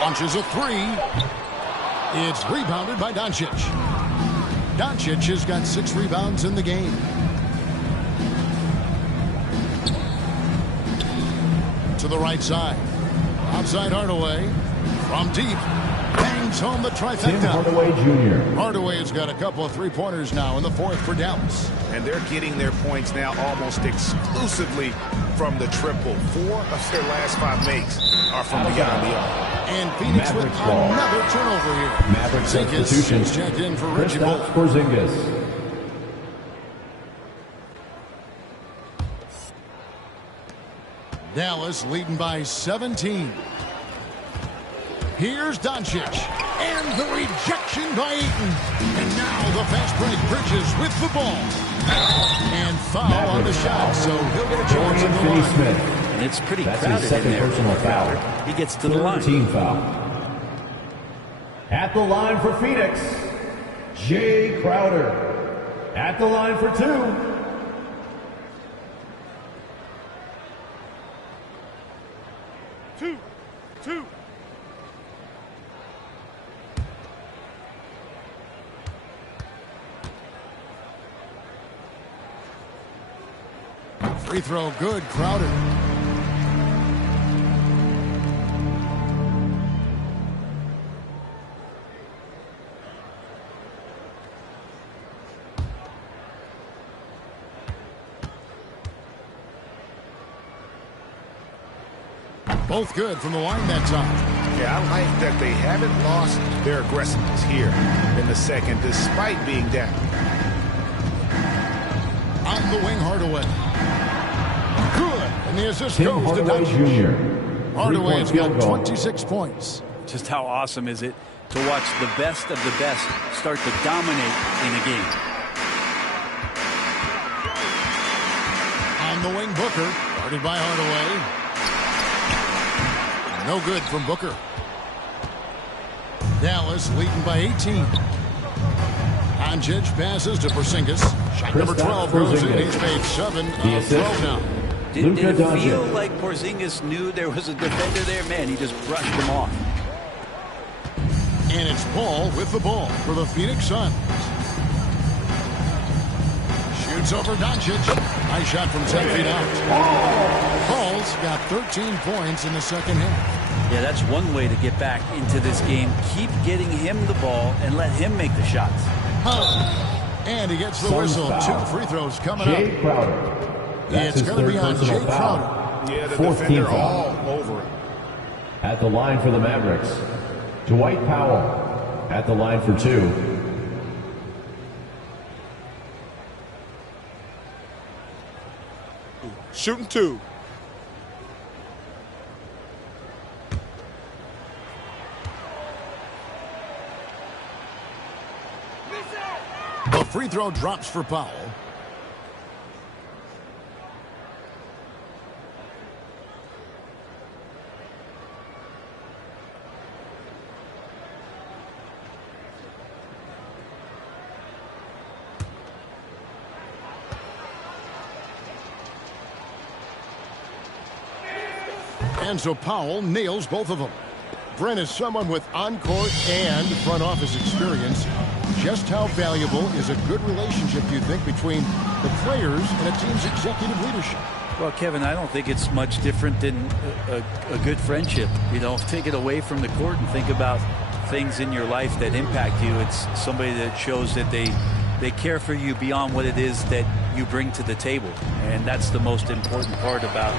Launches a 3. It's rebounded by Doncic. Doncic has got 6 rebounds in the game. To the right side. Outside Hardaway. From deep. Bangs home the trifecta. Tim Hardaway Jr. Hardaway has got a couple of 3-pointers now in the 4th for Dallas. And they're getting their points now almost exclusively from the triple. 4 of their last 5 makes are from beyond the arc. And Phoenix Mavericks with ball. another turnover here. Mavericks substitution. Is checked in for Reggie Kristaps Bullock. Porzingis. Dallas leading by 17. Here's Doncic. And the rejection by Ayton. And now the fast break. Bridges with the ball. And foul on the shot, so he'll get a chance in the line. Smith. And it's pretty That's crowded his second in there. personal foul. He gets to the Third line. team foul. At the line for Phoenix, Jay Crowder. At the line for 2. Two. Free throw good, Crowder. Both good from the line that time. Yeah, I like that they haven't lost their aggressiveness here in the second, despite being down. On the wing, Hardaway. Good. And the assist Tim goes to Hardaway Doncic. Jr. Hardaway's Three-point got field goal. 26 points. Just how awesome is it to watch the best of the best start to dominate in a game. On the wing, Booker. Guarded by Hardaway. No good from Booker. Dallas leading by 18. Doncic passes to Porzingis. Shot number 12 goes in. He's made 7 of 12 now. Did it feel like Porzingis knew there was a defender there? Man, he just brushed him off. And it's Paul with the ball for the Phoenix Suns. Shoots over Doncic. Nice shot from 10 feet out. Paul's got 13 points in the second half. Yeah, that's one way to get back into this game. Keep getting him the ball and let him make the shots. And he gets the whistle. Foul. 2 free throws coming Jay up. Crowder. That's It's going to be on Jay Crowder. Yeah, the 14th defender foul. all over him. At the line for the Mavericks, Dwight Powell. At the line for 2. Shooting 2. The free throw drops for Powell. And so Powell nails both of them. Brent is someone with on-court and front office experience. Just how valuable is a good relationship, do you think, between the players and a team's executive leadership? Well, Kevin, I don't think it's much different than a good friendship. You know, take it away from the court and think about things in your life that impact you. It's somebody that shows that they care for you beyond what it is that you bring to the table. And that's the most important part about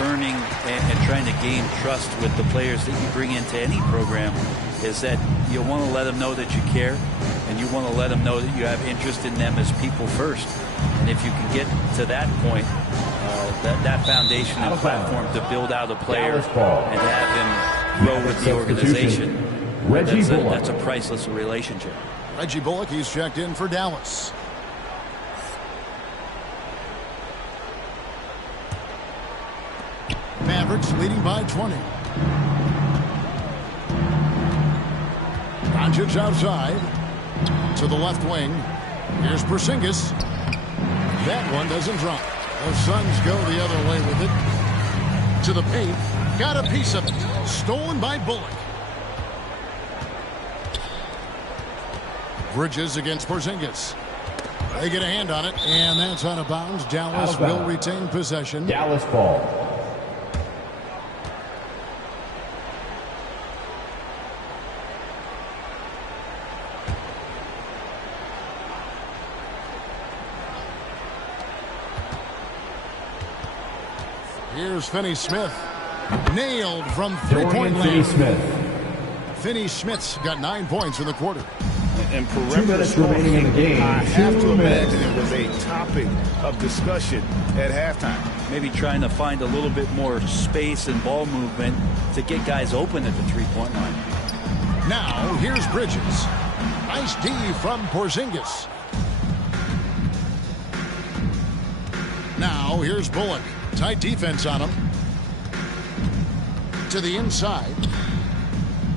earning and trying to gain trust with the players that you bring into any program, is that you want to let them know that you care, and you want to let them know that you have interest in them as people first. And if you can get to that point, that foundation and platform to build out a player and have him grow with the organization, that's a priceless relationship. Reggie Bullock, he's checked in for Dallas. Mavericks leading by 20. Doncic outside to the left wing. Here's Porzingis. That one doesn't drop. The Suns go the other way with it. To the paint. Got a piece of it. Stolen by Bullock. Bridges against Porzingis. They get a hand on it, and that's out of bounds. Dallas will retain possession. Dallas ball. Here's Finney-Smith. Nailed from three-point land. Finney-Smith's got 9 points in the quarter. And 2 perimeter minutes remaining in the game. I have 2 to minutes. imagine it was a topic of discussion at halftime. Maybe trying to find a little bit more space and ball movement to get guys open at the three-point line. Now, here's Bridges. Nice D from Porzingis. Now, here's Bullock. Tight defense on him. To the inside.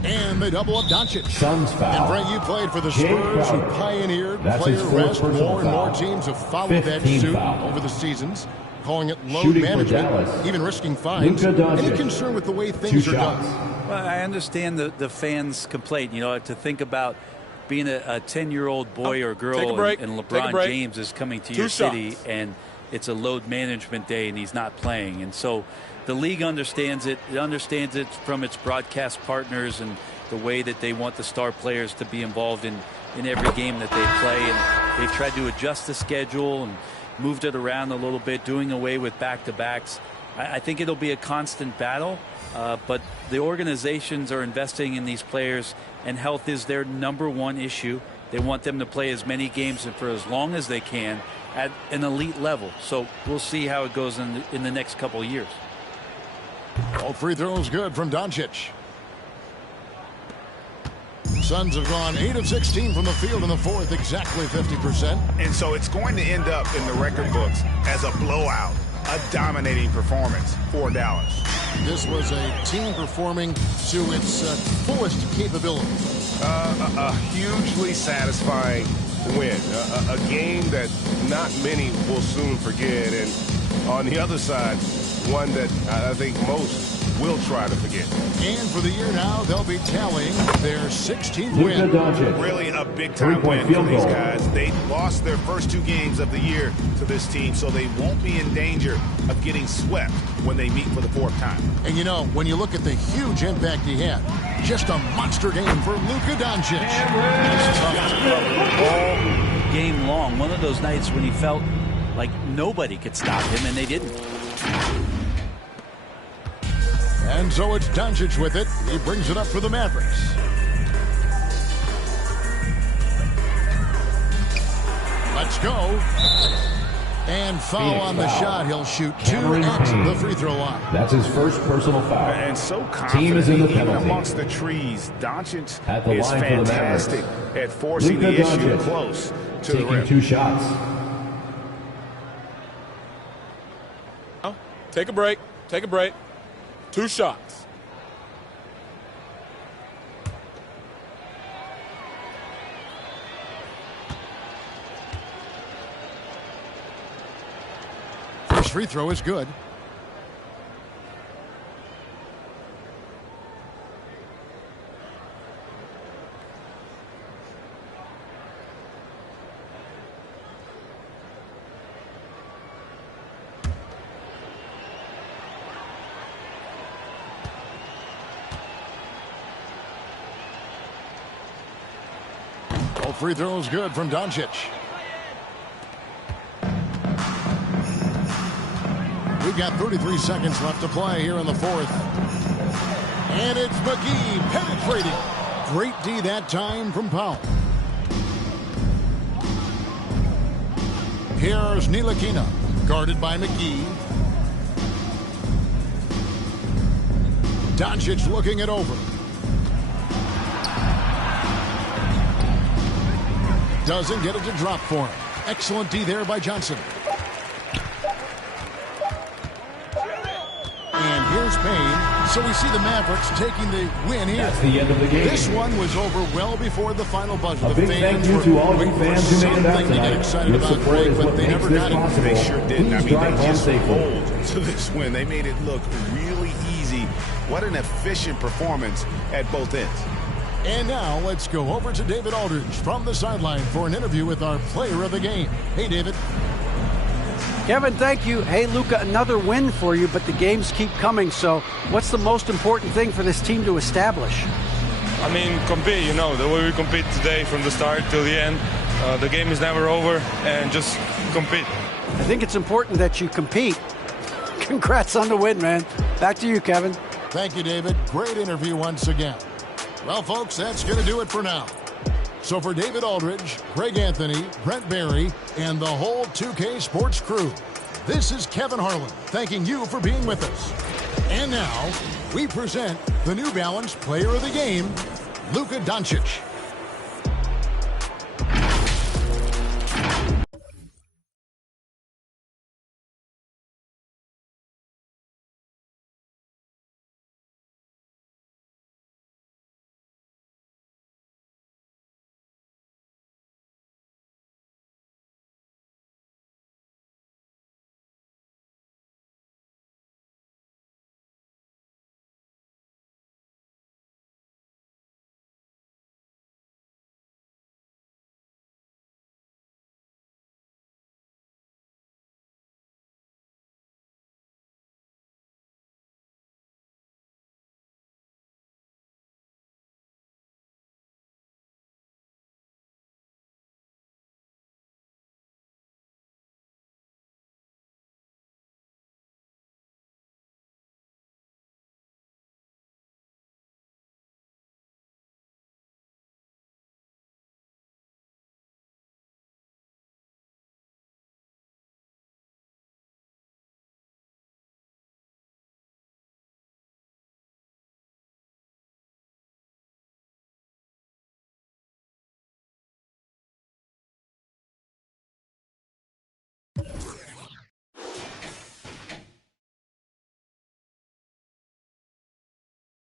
And they double up Doncic. Suns foul. And Brent, you played for the Jay Spurs, who Crowder. pioneered That's player his fourth rest. personal More and more foul. teams have followed that 15th suit foul. over the seasons, calling it load Shooting for management, Dallas. even risking fines. Luka Doncic. Any concern with the way things 2 are shots. done? Well, I understand the fans' complaint, you know, to think about being a 10-year-old boy or girl and LeBron James is coming to your city and it's a load management day and he's not playing. And so the league understands it. It understands it from its broadcast partners and the way that they want the star players to be involved in every game that they play. And they've tried to adjust the schedule and moved it around a little bit, doing away with back-to-backs. I think it'll be a constant battle, But the organizations are investing in these players, and health is their #1 issue. They want them to play as many games and for as long as they can at an elite level. So we'll see how it goes in the next couple of years. All free throws good from Doncic. Suns have gone 8 of 16 from the field in the fourth, exactly 50%. And so it's going to end up in the record books as a blowout, a dominating performance for Dallas. This was a team performing to its fullest capability. A hugely satisfying win. A game that not many will soon forget. And on the other side, one that I think most will try to forget. And for the year now, they'll be tallying their 16th win. Really a big-time win for these guys. They lost their first 2 games of the year to this team, so they won't be in danger of getting swept when they meet for the 4th time. And you know, when you look at the huge impact he had, just a monster game for Luka Doncic. All game long, one of those nights when he felt like nobody could stop him, and they didn't. And so it's Doncic with it. He brings it up for the Mavericks. Let's go. And foul on the shot. He'll shoot 2 at the free throw line. That's his first personal foul. And so confident, Team is in the even penalty. amongst the trees. Doncic line is for the fantastic at forcing Luka the issue Doncic close to the taking rim. 2 shots. Take a break. Take a break. 2 shots. First free throw is good. All free throws good from Doncic. We've got 33 seconds left to play here in the fourth. And it's McGee penetrating. Great D that time from Powell. Here's Ntilikina, guarded by McGee. Doncic looking it over. Doesn't get it to drop for him. Excellent D there by Johnson. And here's Payne. So we see the Mavericks taking the win here. That's the end of the game. This one was over well before the final buzzer. A The big fans thank you were to all you waiting for fans who made it out something to get tonight. excited Your about, support Greg, is but what they makes never this got it. possible. They sure didn't. Please I mean, drive they home just safely. rolled to this win. They made it look really easy. What an efficient performance at both ends. And now let's go over to David Aldridge from the sideline for an interview with our player of the game. Hey, David. Kevin, thank you. Hey, Luka, another win for you, but the games keep coming. So what's the most important thing for this team to establish? I mean, compete, you know, the way we compete today from the start till the end. The game is never over, and just compete. I think it's important that you compete. Congrats on the win, man. Back to you, Kevin. Thank you, David. Great interview once again. Well, folks, that's going to do it for now. So for David Aldridge, Greg Anthony, Brent Barry, and the whole 2K Sports crew, this is Kevin Harlan thanking you for being with us. And now, we present the New Balance Player of the Game, Luka Doncic.